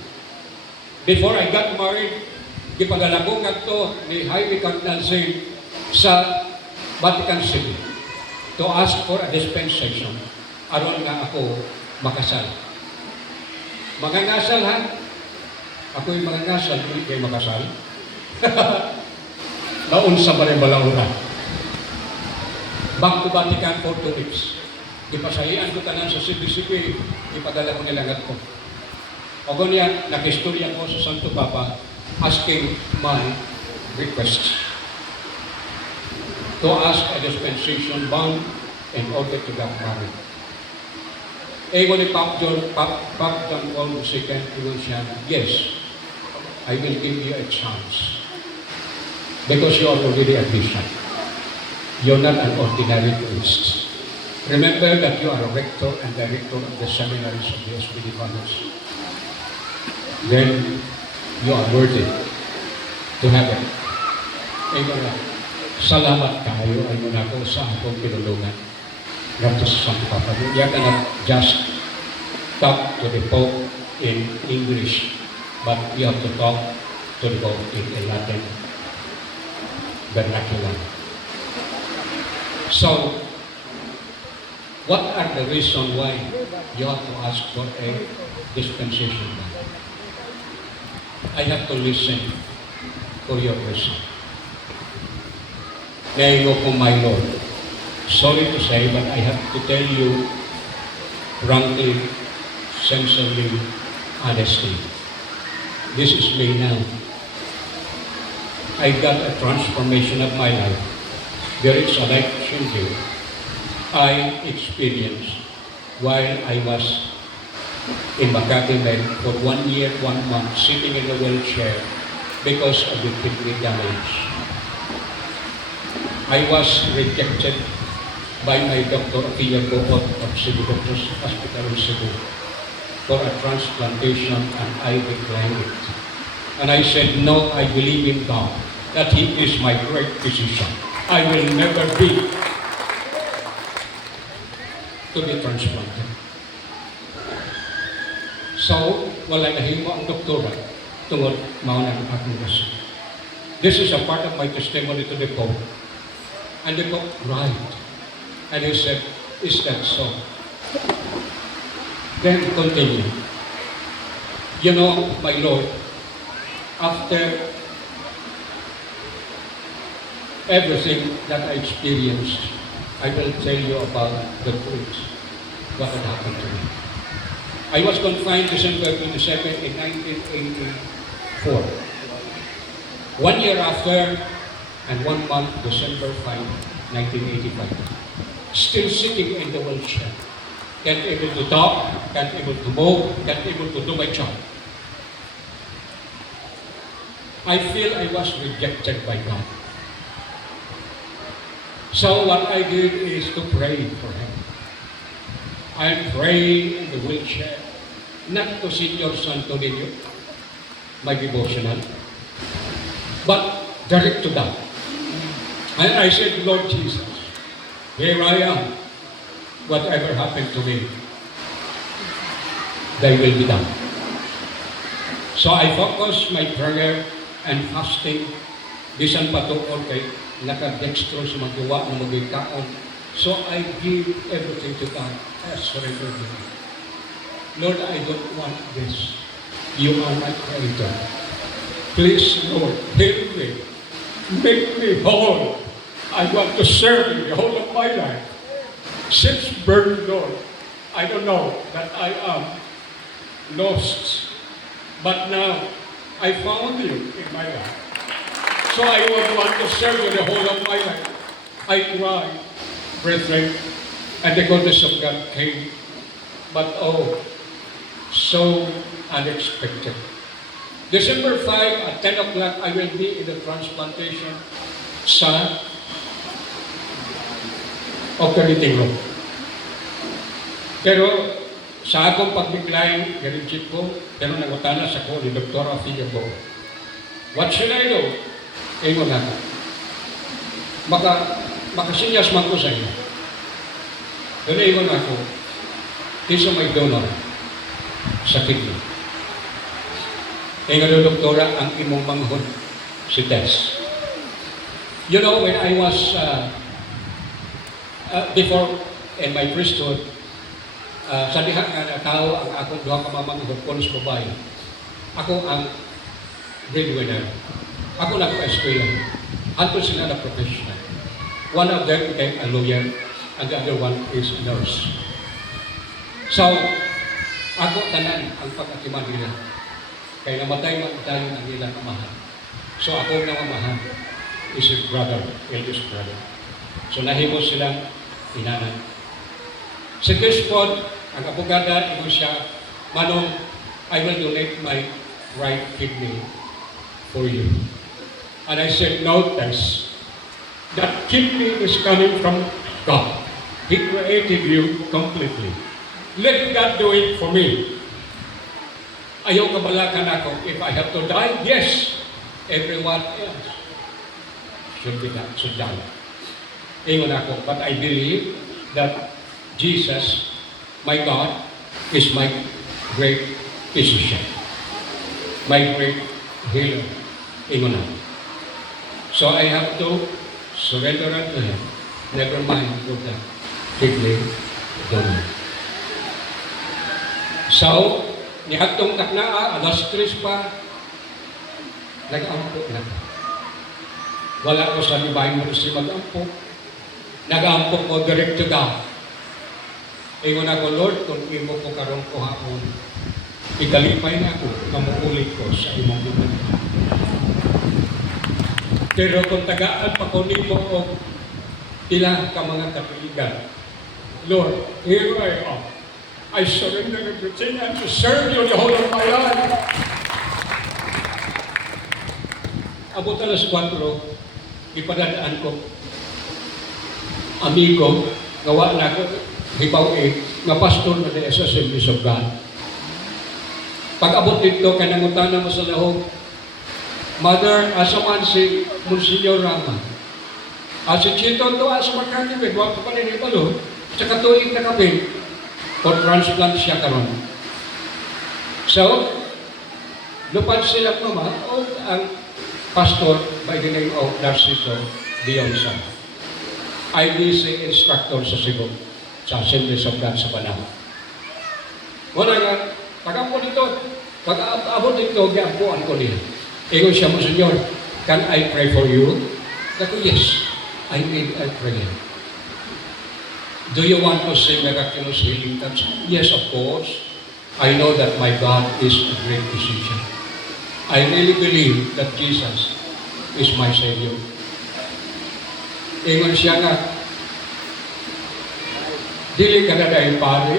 Before I got married, gipadala ko kadto ni Jaime Cardinal sa Vatican City to ask for a dispensation aron nga ako makasal. Mangangasal ha? Ako'y mangangasal, hindi kayo makasal. Naunsa pa rin balaura. Back to Vatican for 2 weeks. Ipasahian ko tanan sa CBCP, ipadala ko nilangat ko. O niya, nakistorya ko sa Santo Papa asking my request to ask a dispensation bound in order to get married. When Pope John Paul II, he will say, yes, I will give you a chance. Because you are already a bishop. You're not an ordinary priest. Remember that you are a rector and director of the seminaries of the SPD College. Then you are worthy to heaven. Salamat kayo ay muna ko sa akong pinulungan. Not to Santo Papa. You cannot just talk to the Pope in English, but you have to talk to the Pope in a Latin vernacular. So, what are the reasons why you have to ask for a dispensation? I have to listen for your reason. Ngayon po, my Lord, sorry to say, but I have to tell you frankly, sincerely, honestly. This is me now. I got a transformation of my life. There is a life changing I experienced while I was in Makati Med for 1 year, 1 month, sitting in a wheelchair because of the kidney damage. I was rejected by my doctor, Pia Bobot of Cebu Doctors Hospital in Cebu for a transplantation, and I declined it. And I said, no, I believe in God, that He is my great physician. I will never be to be transplanted. So, wala nahimo ang doktora tungod mauna ang akong rason. This is a part of my testimony to the Pope. And the Pope, right. And he said, is that so? Then continue. You know, my Lord, after everything that I experienced, I will tell you about the truth, what had happened to me. I was confined December 22 in 1984. 1 year after, and 1 month, December 5, 1985. Still sitting in the wheelchair. Can't able to talk, can't able to move, can't able to do my job. I feel I was rejected by God. So what I did is to pray for him. I'm praying in the wheelchair, not to Senior Santo Niño, my devotional, but direct to that. And I said, Lord Jesus, here I am. Whatever happened to me, they will be done. So I focus my prayer and fasting. Bisan patuon kay nakadextrose magawa ng magikaon. So I give everything to God. I surrender to Him. Lord, I don't want this. You are my Creator. Please, Lord, help me. Make me whole. I want to serve you the whole of my life. Since birth, Lord, I don't know that I am lost. But now, I found you in my life. So I would want to serve you the whole of my life. I cried, brethren, and the goodness of God came. But oh, so unexpected. December 5 at 10 o'clock, I will be in the transplantation sa operating room. Pero sa akong pagbiglayin, ganun ko, pero nangutana sa ko ni Dr. Figueroa. What should I do? Ingon ako. Makasinyas man ko sa inyo. Pero ingon ako, isa may donor sa kidney. Ingon ng doktora ang imong manghod si Tess. You know, when I was before in my priesthood, sa diha nga tao ang akong duha ka mamanghod konos babae. Ako ang breadwinner. Ako nagpa-eskwela. Anto sila na professional. One of them became a lawyer and the other one is a nurse. So, ako tanan ang pag-atiman nila. Kaya namatay man tayo ng ilang amahan. So ako na mamahal is his brother, eldest brother. So nahimo silang inanan. Si Crispod, ang abogada, ito siya, Manong, I will donate my right kidney for you. And I said, no, Tess. That kidney is coming from God. He created you completely. Let God do it for me. Ayaw kabalakan ako. If I have to die, yes. Everyone else should die. Ingon ako. But I believe that Jesus, my God, is my great physician. My great healer. Ingon ako. So I have to surrender unto Him. Never mind with that kidney donor. So, niagtong taknaa, alas 3 pa, nag-ampok na. Wala ko sa libay mo si mag-ampok. Nag-ampok ko direct to God. Ingon ako, Lord, kung imo ko karong kuhaon, ikalipay na ako, mamukulit ko sa imong buwan. Pero kung tagaan pa ko nimo o pila ka mga kapiligan, Lord, here I am. I surrender everything and to serve you the whole of my life. Abot alas 4, ipadadaan ko. Amigo, gawa na ko, hibaw nga pastor na di sa Assemblies of God. Pag abot dito, kanangutan mo sa lahog, Mother, asa man si Monsignor Rama. Si Chito to, asa magkakibig, wala pa rin ibalo, sa katuig na kami, for transplant siya karon. So, lupad sila mama o ang pastor by the name of Narciso Dionsa. IBC instructor sa Cebu, sa Assemblies of God sa Banang. Wala nga, pag-abot dito, giampuan ko niya. Ingon siya mo, Senyor, can I pray for you? Ako, yes, I need a prayer. Do you want to see miraculous healing touch? Yes, of course. I know that my God is a great physician. I really believe that Jesus is my Savior. Ingon siya nga, dili ka na dahil pari,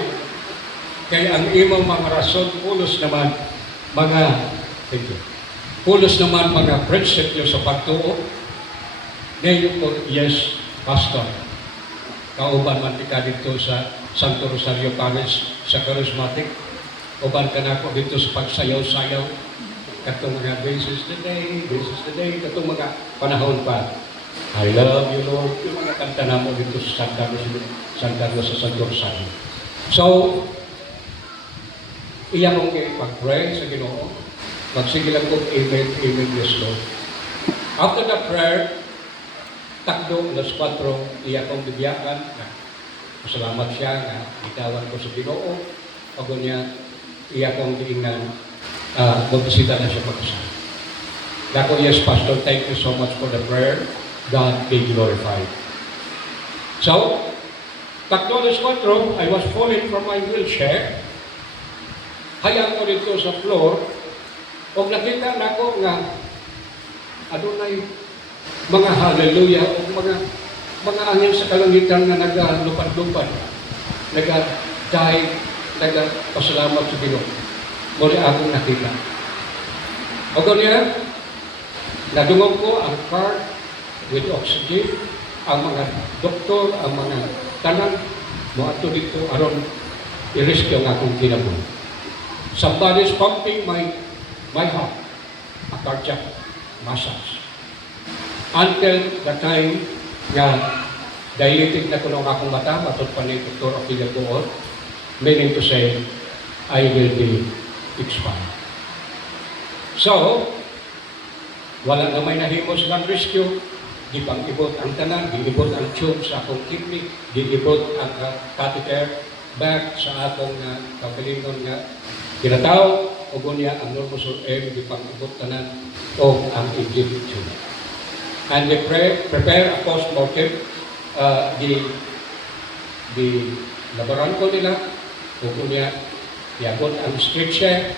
kaya ang imong mga rason, pulos naman thank you, pulos naman mga prinsipyo sa pagtuo. Ngayon po, yes, Pastor, kauban man ka dito sa Santo Rosario College sa Charismatic, uban ka na po dito sa pagsayaw-sayaw, katong mga this is the day, katong mga panahon pa. I love you, Lord. Yung mga kanta na mo dito sa San Carlos sa Santo Rosario. So, iya mong pag-pray sa Ginoo. Magsige lang ko, amen, amen, yes, Lord. After the prayer, takdo, alas 4, iya kong bibiyakan. Masalamat siya na itawan ko sa Ginoo. Pag niya, iya kong diingan, magbisita na siya pagkasama. Dako, yes, Pastor, thank you so much for the prayer. God be glorified. So, takdo alas 4, I was falling from my wheelchair. Hayang ko dito sa floor. O nakita na ko nga, adunay mga hallelujah o mga angel sa kalangitan na nagalupad-lupad, nag-dive, nagpasalamat sa Ginoo. Muli akong nakita. O niya, nadungog ko ang card with oxygen, ang mga doktor, ang mga tanan, mo ato dito aron i-rescue ang akong kinabuhi. Somebody is pumping my heart, a cardiac massage. Until the time nga dilated na ko ng akong mata, matod pa ni Dr. Ophelia Buor, meaning to say, I will be expired. So, wala na may nahimo silang rescue, di pang ibot ang tanan, di ibot ang tube sa akong kidney, di ibot ang catheter back sa akong kagalingon nga kinataw, o gunya ang normosul air, di pang ibot tanan, o ang inject tube. And we prepare a post-mortem, di laboran ko nila, o gunya, iabot ang stretcher,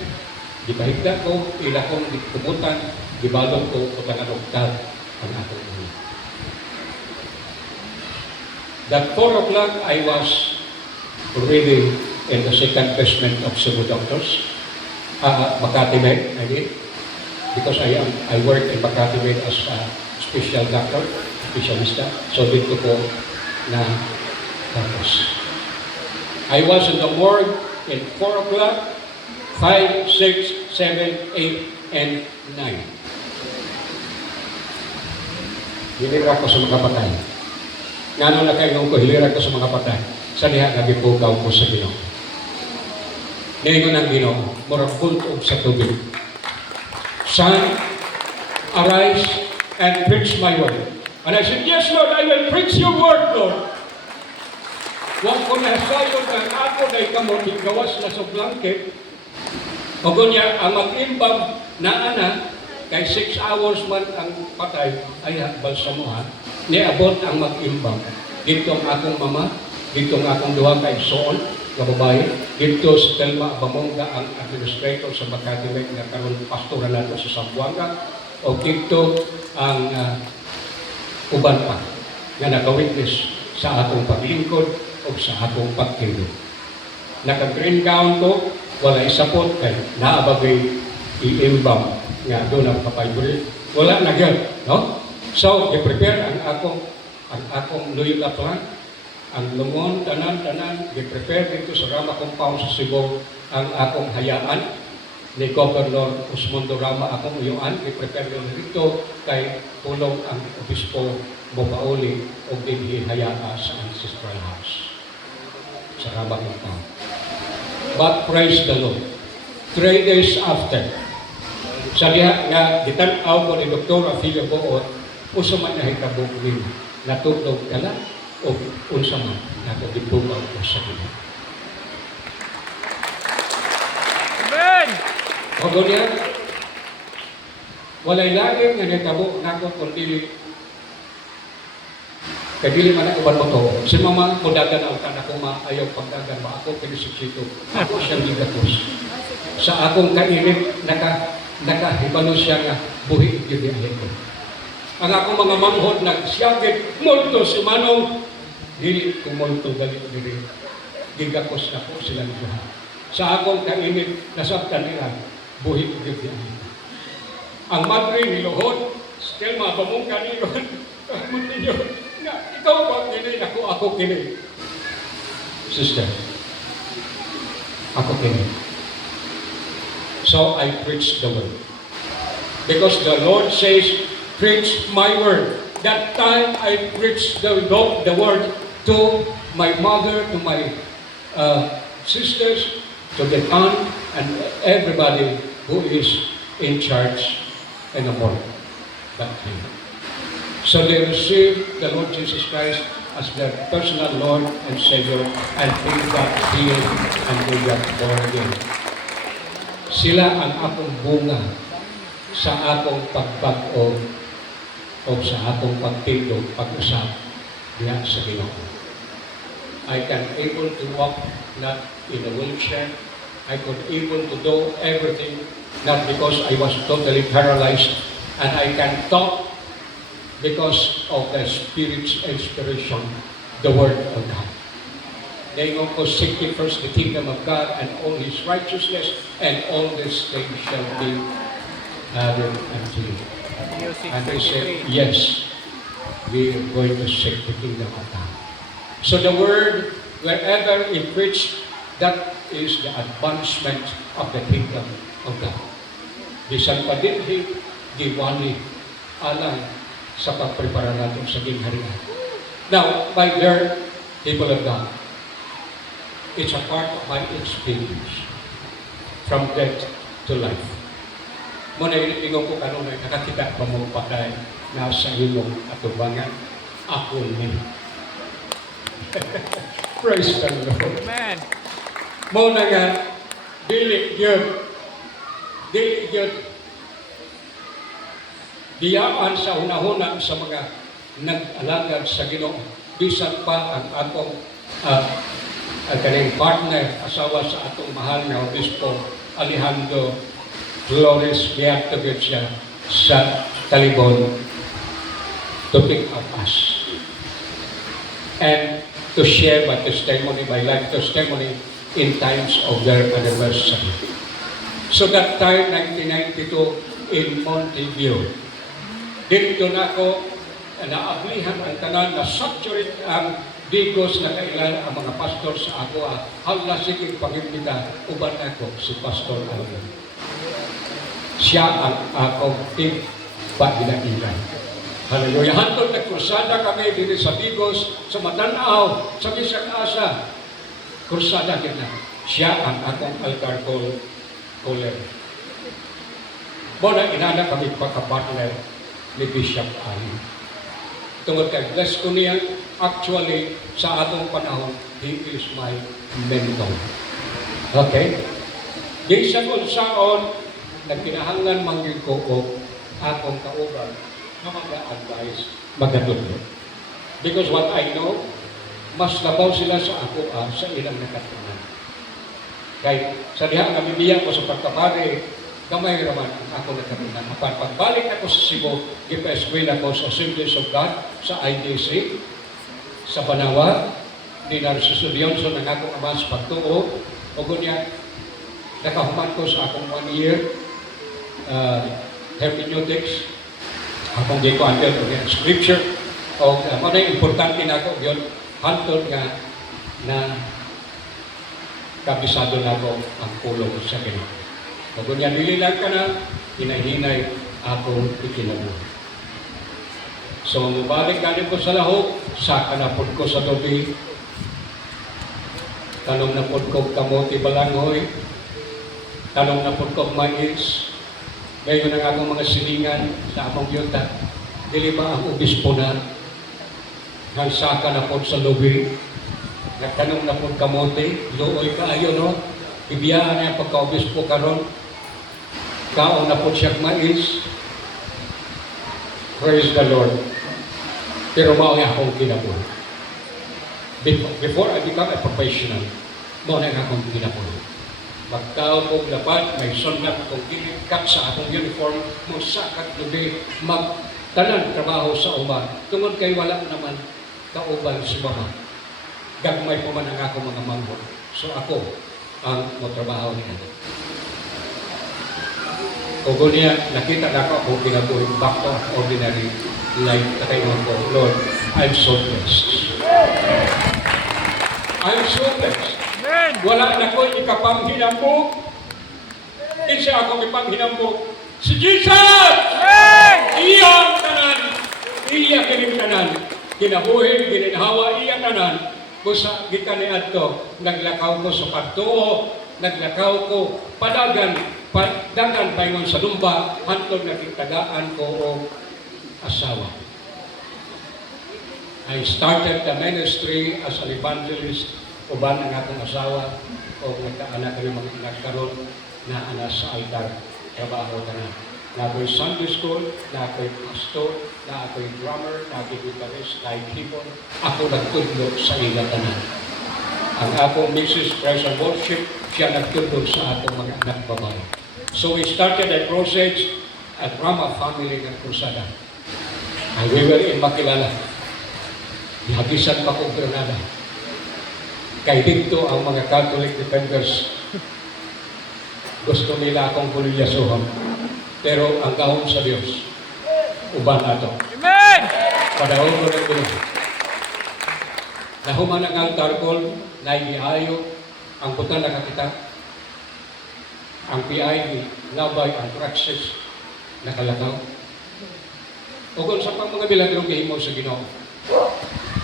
di bahigda ko, ila kong di kumutan, di balong ko, o tanganugtad ang akong ulo. That 4 o'clock, I was already in the second basement of Cebu Doctors. Makati Med, I did. Because I work in Makati Med as a special doctor, specialista. So dito ko na tapos. I was in the morgue in 4 o'clock, 5, 6, 7, 8, and 9. Hinira ko sa mga patay. Ngano na kayo ko, hilira ko sa mga patay. Sa diha, nagipugaw ko sa Ginoo. Ngayon ang Ginoo, murang bultog sa tubig. Son, arise and preach my word. And I said, yes, Lord, I will preach your word, Lord. Huwag ko na sayon ng ako na ikamot, gawas na sa blanket. Pag niya, ang mag-imbang na kay 6 hours man ang patay, ay balsamuhan, niabot ang mag-imbang. Dito ang akong mama, dito ang akong duha kay Soon, na babae, dito si Telma Bamonga, ang administrator sa Makati Med, na karon pastoral nato sa Zamboanga, o dito ang uban pa, na naka-witness sa atong paglingkod o sa atong pagtindog. Naka-green gown ko, wala isapot kay naabagay i-imbang nga doon ang kapaybulit. Wala na gyud, no? So, i-prepare ang akong loyal plan, ang lumon, tanan, i-prepare dito sa Rama Compound sa Cebu, ang akong hayaan ni Governor Osmundo Rama, akong uyuan, i-prepare yun dito kay tulong ang obispo Bobaoli o dinhi hayaan sa ancestral house sa Rama Compound. But praise the Lord. 3 days after, sa diha nga gitan-aw ko ni Dr. Ophelia Buor, usa man nahitabo nin natulog kala o unsa man nato dipugaw ko sa Ginoo. Amen. O niya, walay laging nga nahitabo nako kundi Kaya dili man ako mo to. Si mama ko dagan ang tanak ko ayaw pagdagan ba ako pinisiksito. Ako siyang gigatos. Sa akong kainit nakahibalo siya nga buhi gyud di ko. Ang akong mga manghod nagsiyagit multo si manong dili ko multo gali diri. Gigakos na ko sila duha. Sa akong kainit nasabtan nila buhi gyud di ang madre ni Lohod, still mabamong kaningon. Kamun ninyo, na ikaw ba kini, ako kini. Sister, ako kini. So I preach the word. Because the Lord says, preach my word. That time I preached the word to my mother, to my sisters, to the aunt, and everybody who is in charge and the more that thing. So they receive the Lord Jesus Christ as their personal Lord and Savior and they got healed and they got born again. Sila ang akong bunga sa akong pagpag-o o sa akong pagtindog, pag-usap diya sa Ginoo. I can able to walk not in a wheelchair. I could able to do everything, not because I was totally paralyzed, and I can talk because of the Spirit's inspiration, the Word of God. They go to seek ye first the kingdom of God and all His righteousness, and all these things shall be added unto you. And they said, yes, we are going to seek the kingdom of God. So the Word, wherever it preached, that is the advancement of the kingdom of God. Bisan pa din giwali alay sa pagprepara natin sa gingharian. Now, my dear people of God, it's a part of my experience from death to life. Muna initingon ko kanunay, nakakita pa mo patay na sa imong atubangan, ako ni. Praise the Lord. Amen. Muna nga, dili yun, diyaan sa hunahuna sa mga nag-alagad sa Ginoo. Bisan pa ang atong ang kaning partner, asawa sa atong mahal na Obispo Alejandro Flores, niyaktagod siya sa Talibon to pick up us and to share my testimony, my life testimony in times of their anniversary. So that time, 1992, in Monteview, dito na ako naablihan ang tanan na saturate ang digos na kailan ang mga pastor sa ako. Hala sige pag-imbita, uban ako si Pastor Alvin. Siya ang akong team pag-ilailan. Hallelujah. Hantod nagkursada kami dito sa Digos, sa Matanaw, sa Bisag Asa. Kursada kita. Siya ang akong altar caller. Muna inana kami pagka-partner ni Bishop Ali. Tungod kay bless ko niya, actually, sa atong panahon, he is my mentor. Okay? Di sa kung saan, nagkinahangan manggil ko o akong kauban na mag-advise, magatulog. Because what I know, mas labaw sila sa ako sa ilang nakatunan. Kaya sa diha nga bibiyak ko sa pagkapare, gamay raman ang ako nakatunan. Pagbalik ako sa Cebu, gipa-eskwela ko sa Assemblies of God, sa IDC, sa Banawa, ni Narciso Dionso ng akong ama sa pagtuo, o gunya, nakahuman ko sa akong 1 year hermeneutics, akong di ko under ng scripture, o ano yung importante na ako, yun, hantod nga na kabisado na ako ang kulong sa Ginoo. O gunya, nililag ka na, hinahinay ako ikinabuhi. So, mabalik galing ko sa lahok, saka na po ko sa dobi, tanong na po ko kamote balangoy, tanong na po ko mais, ngayon ang akong mga silingan sa among yuta, dili ba ang obispo na, ng saka na po sa lobi, nagtanong na po kamote, looy kaayo no, ibiyaan niya pagka-obispo karon, kaon na po siya mais. Praise the Lord. Pero mao nga akong kinabuhi. Before I become a professional, mao na nga akong kinabuhi. Magtao kong dapat, may sundat kong kat sa akong uniform, mo sa katlubi, magtanan trabaho sa uban. Tungod kay wala naman kauban si mama. Gagmay po man ang ako mga manggo. So ako ang motrabaho niya. O niya, nakita na ako kinabuhi back to ordinary life na kayo ko. Lord, I'm so blessed. I'm so blessed. Amen. Wala na ko ikapanghinambog. Kinsa ako ipanghinambog. Si Jesus! Amen. Iyang tanan. Iya kining tanan. Kinabuhin, gininhawa, iya tanan. Kusa gikan ni adto, naglakaw ko sa pagtuo, naglakaw ko padagan paingon sa lumba, hantod nakitagaan ko og asawa. I started the ministry as an evangelist, uban ang akong asawa, o nagkaanak ng mga anak karon na anak sa altar, trabaho ka na. Na ako'y Sunday school, na ako'y pastor, na ako'y drummer, na ako'y guitarist, na ako'y keyboard. Ako nagtudlog sa ila tanan. Ang akong Mrs. Praise and Worship, siya nagtudlog sa atong mga anak babae. So we started a crusade at Rama Family ng Crusada. And we were in Makilala. Hagisan pa kong Granada. Kay dito ang mga Catholic defenders. Gusto nila akong pulilyasuhan. Pero ang kahon sa Diyos, uban nato. Amen. Padahon ko ng Diyos. Nahuman ang altar call, naiiayo, ang puta nakakita. Ang PI ni Labay, ang praxis, nakalakaw. O kung sa pang mga biladrong gihimo sa Ginoo,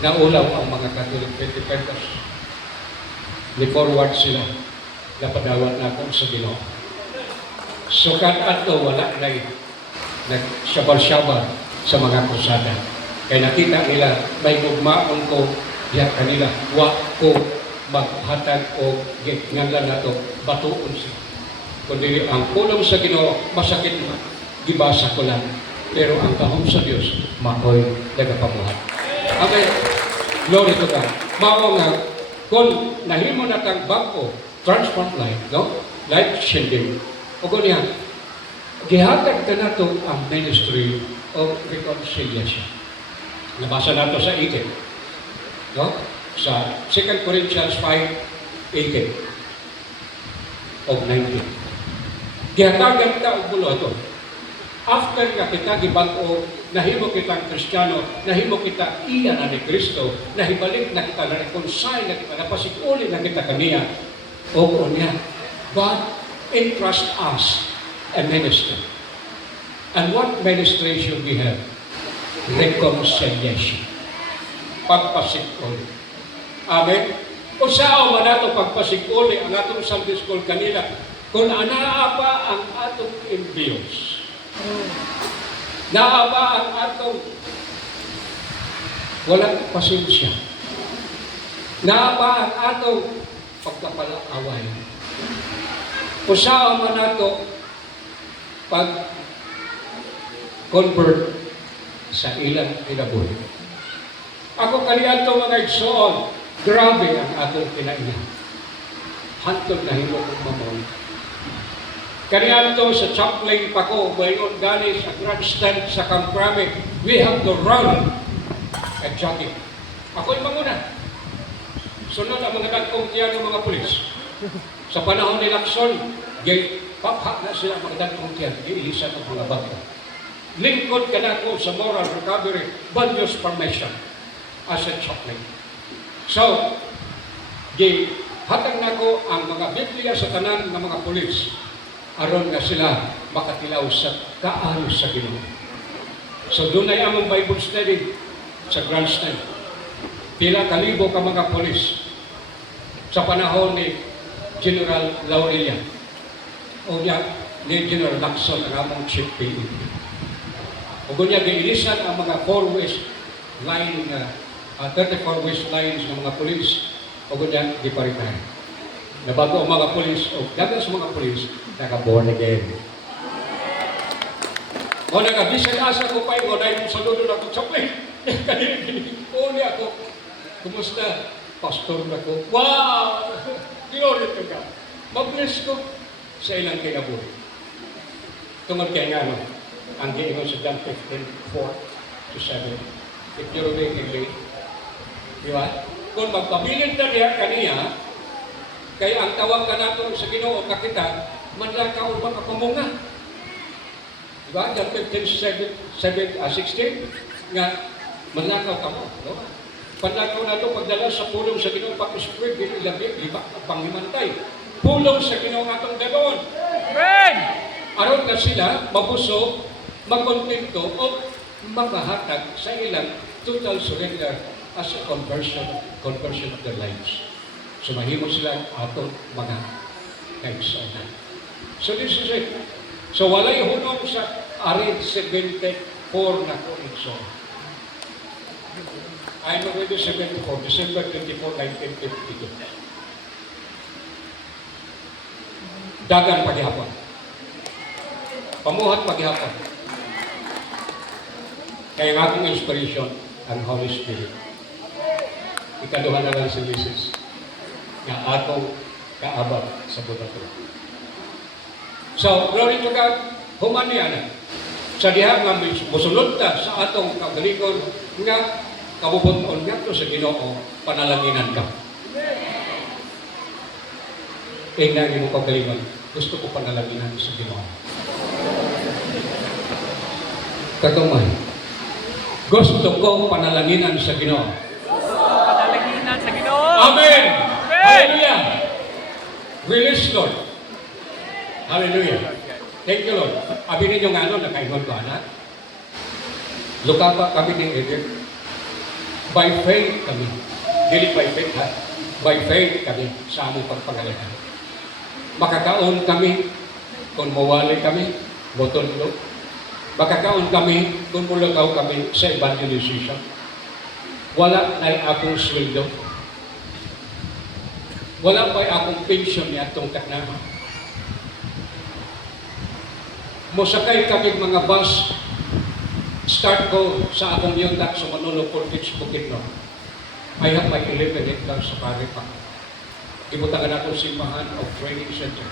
naulaw ang mga Catholic defenders. Ni-forward sila, napadawat na ako sa Ginoo. So ato wala na nagsyabal-syabal sa mga krusada. Kaya nakita nila, may gugmaon ko diya kanila, wa ko maghatag o nganglan na ito, batuon siya. Kundi ang pulong sa Ginoo, masakit na, gibasa ko lang. Pero ang kahom sa Diyos, makoy nagapamuhat. Okay, glory to God. Mao nga, kung nahimo na kang bangko, transform life, no? Life changing. O kung yan, gihatag ka na ito ang ministry of reconciliation. Nabasa na ito sa 18. No? Sa 2 Corinthians 5:18 of 19. Gihatagan ka og bulo ito. After ka kita gibag-o, nahimo kitang Kristiyano, nahimo kita iya na ni Kristo, nahibalik na kita, na-reconcile na kita, napasikuli na kita kaniya. O niya, God entrust us a ministry. And what ministry should we have? Reconciliation. Pagpasikuli. Amen? Kung saan man nato pagpasikuli ang atong Sunday school kanila, kung anaa pa ang atong envious, naa pa ang atong walang pasensya, naa pa ang atong pagkapalaaway, kung saan man nato pag-convert sa ilang kinabuhi. Ako kaniadto mga igsoon, grabe ang atong kinainan. Hantod na himo kong mamon. Kaniadto sa chaplain pa ko, bayon gani sa grandstand sa Camprame, we have to run at jogging. Ako'y manguna. Sunod ang mga dagkong tiyan ng mga pulis. Sa panahon ni Lacson, papha na sila mga dagkong tiyan, iilisan ang mga bangko. Lingkod ka na ko sa moral recovery, Banyos Formation as a chaplain. So, hatag na ko ang mga Biblia sa tanan ng mga pulis aron nga sila makatilaw sa kaano sa Ginoo. So, doon ay among Bible study sa grandstand. Pila kalibo ka mga pulis sa panahon ni General Laurelia o ni General Lacson ang among chief PE. O kung niya giilisan ang mga 4 west line, 34 west lines ng mga pulis, o kung niya giparitay. Nabago ang mga pulis, o dagan sa mga pulis, naka-born again. O nag-abisal asa ko pa yung na yung saludo na kong chaplain. Uli ako, kumusta? Pastor na ko. Wow! Glory to God. Mag-bless ko sa ilang kinabuhi. Tungod kay nga, no? Ang giingon sa John 15:4-7. If you're making late, di ba? Kung magpabilin na niya kaniya, kaya ang tawag ka nato sa Ginoo kakita, manlaka o baka pamunga. Di ba? John 15:16, nga, manlakaw ka mo. No? Panlakaw na ito, pagdala sa pulong sa Ginoo, pag-spread, liba, panglimantay. Pulong sa Ginoo atong ganoon. Amen! Aron na sila mabusog, magkontento o makahatag sa ilang total surrender as a conversion of their lives. So mahimo sila atong mga kaigsoonan. So this is it. So walay hunong sa Arid 74 na ko igsoon. I'm already 74, December 24, 1952. Dagan paghihapon. Pamuhat paghihapon. Kaya nga akong inspiration, ang Holy Spirit. Ikaduha na lang si Mrs. na atong kaabag sa budato. So, glory to God, human niya na. Sa diha nga musulod ta sa atong kagalingon nga kabubuton nga to sa Ginoo, panalanginan ka. Tingnan mo kagalingon, gusto ko panalanginan sa Ginoo. Katumay, gusto ko panalanginan sa Ginoo. Panalanginan sa Ginoo. Amen! Amen! Hallelujah! Release, Lord. Hallelujah. Thank you, Lord. Abi ninyo nga ano, nakaingon ko, anak. Lukapa kami ni Edith. By faith kami. Dili by faith, ha? By faith kami sa among pagpangalanan. Makakaon kami kung mawali kami, botolo. Makakaon kami kung mulagaw kami sa evangelization. Wala na akong sweldo. Wala pa akong pension ni atong taknama. Mosakay kami mga bus, start ko sa akong yuntak sa Manolo Portage, Bukidnon. I have my 11 hectares sa Paripa. Ibutangan ako simbahan of training center.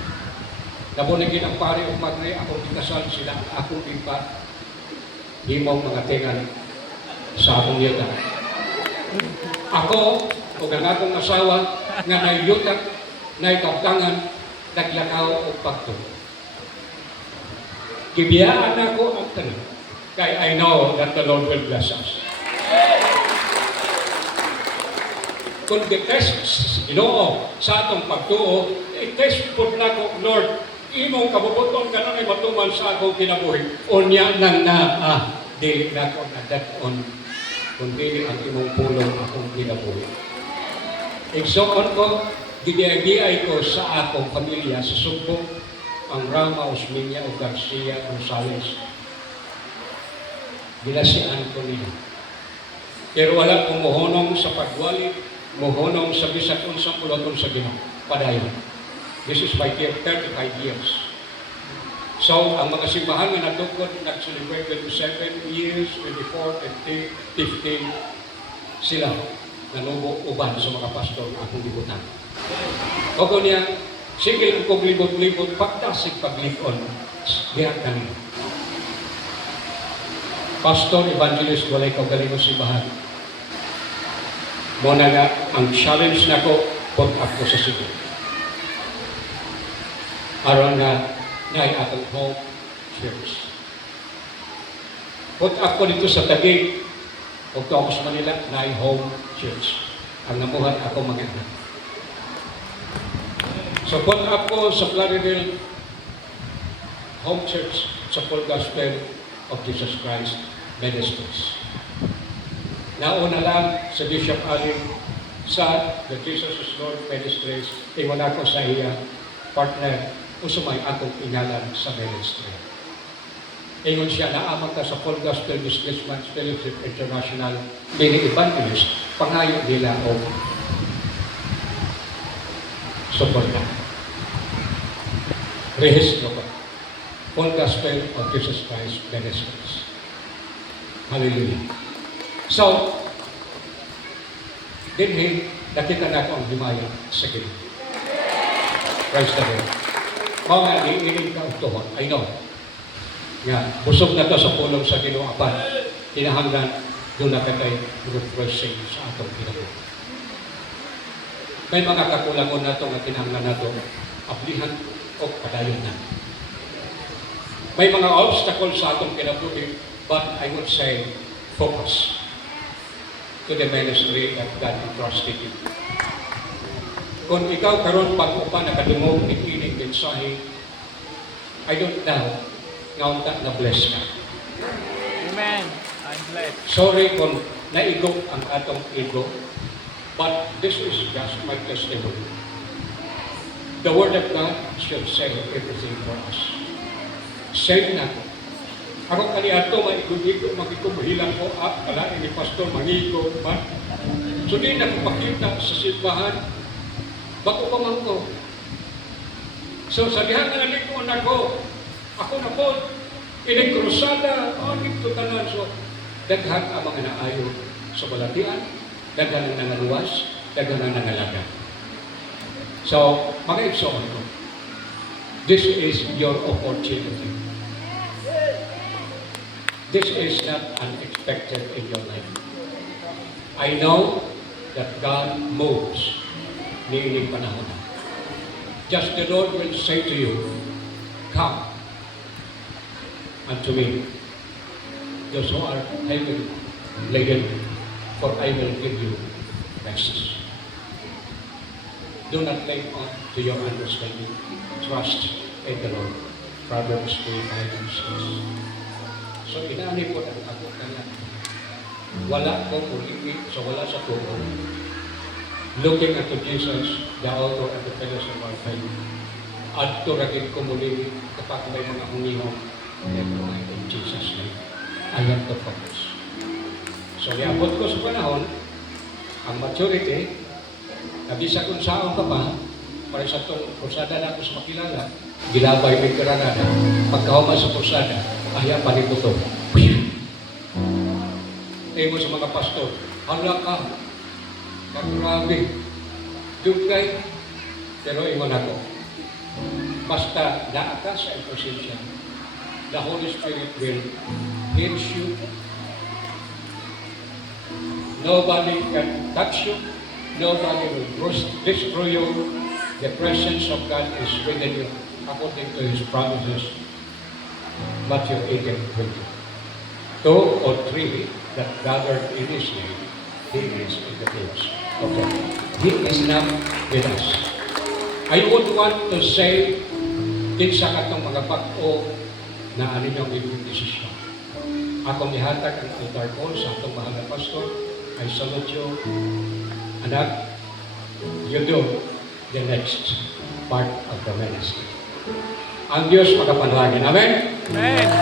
Nabunigin ang pari o magre, akong ikasal sila, akong ipa, himong mga tingan sa akong yuntak. Ako, o ang akong asawa, nga nayutak, naikabtangan, naglakaw o pagto. Kibiyaan ako ang tanong. Kaya I know that the Lord will bless us. Kung detest, Ginoo, sa atong pagtuo, i-test po na ko, Lord, imong kabubuton ka na ay matuman sa akong kinabuhi. Unya nang dili na ko na daton, kung dili ang imong pulong akong kinabuhi. Igsoon ko, gidiay ko sa akong pamilya sa Sugbo, ang Rama, Osminia, o Garcia, Rosales. Binasian ko nila. Pero wala kong muhonong sa pagwali, muhonong sa bisag unsang uloton sa Ginoo. Padayon. This is my 35 years. So, ang mga simbahan nga natukod, nag-celebrate 27 years, 24, 15, sila nanubo uban sa mga pastor na akong libutan. O niya, sige ang kong libot-libot, pagtasig paglikon, diyan kami. Pastor, evangelist, walay kaugalingon simbahan. Muna nga, ang challenge na ko, put ako sa Cebu. Aron nga, nai atong home church. Put ako dito sa Taguig, o ako sa Manila, nai home church. Ang namuhat ako mga anak. So, put ako sa Clariville Home Church sa Full Gospel of Jesus Christ Ministries. Nauna lang sa Bishop Allen sa The Jesus is Lord Ministries, wala ko sa iya partner o sumay akong ingalan sa ministry. Ingon siya, naamang ka sa Full Gospel Businessman Fellowship International, mini evangelist, pangayo nila o suporta. Rehistro ko. Full Gospel of Jesus Christ Ministries. Hallelujah. So, dinhi, nakita na ko ang himaya sa Ginoo. Praise the Lord. Mga iinig ka utuhon, I know. Nga, busog na to sa pulong sa Ginoo apan, kinahanglan doon na katay refreshing sa atong kinabuhi. May mga kakulangon na to nga kinahanglan na to, ablihan o padayon na. May mga obstacles sa atong kinabuhi, but I would say, focus to the ministry that God entrusted you. Kung ikaw karon pag-upa nakadungog ng ining mensahe, I don't know nga unta na bless ka. Amen. I'm blessed. Sorry kung naigok ang atong ego, but this is just my testimony. The Word of God should say everything for us. Say na ko. Ako kaniato, maigod-igod, makikumuhilang ko, kalain ni Pastor, mangigo, ba? So di na ko pakita sa simbahan, bako pa man ko. So sa dihan na nalikon ako na po, krusada, dito tanan. So, daghan ang mga naayo sa balatian, daghan ang nangaluwas, daghan ang nangalaga. So, mga igsoon ko, this is your opportunity. This is not unexpected in your life. I know that God moves niining panahon. Just the Lord will say to you, come unto me, those who are heavy laden, for I will give you rest. Do not lean on to your understanding. Trust in the Lord. Proverbs 3:5-6. So inaani po ang ako kanya. Wala ko uliwi, so wala sa tuko. Looking unto Jesus, the author and the finisher of our faith. Adto ragin ko muli kapag may mga humihong, never mind in Jesus' name. I have to focus. So niabot ko sa panahon, ang maturity, nabisa kung saan ka pa, para sa itong kursada na ako sa makilala, ginabay may karanada, pagkahuma sa kursada, ayaw pa rin ko ito. Mo sa mga pastor, hala ka, kagrabe, dugay, pero ingon ako, basta naaka sa imposition, the Holy Spirit will heal you. Nobody can touch you. Nobody will destroy you. The presence of God is within you, according to His promises. Matthew 18:20. 2 or 3 that gathered in His name, He is in the midst of them. He is now with us. I would want to say, din sa katong mga pag-o na aninyong ibang desisyon. Akong ihatag ang altar call sa atong mahal na pastor. I salute you. Anak, you do the next part of the ministry. Ang Diyos makapanalangin. Amen? Amen.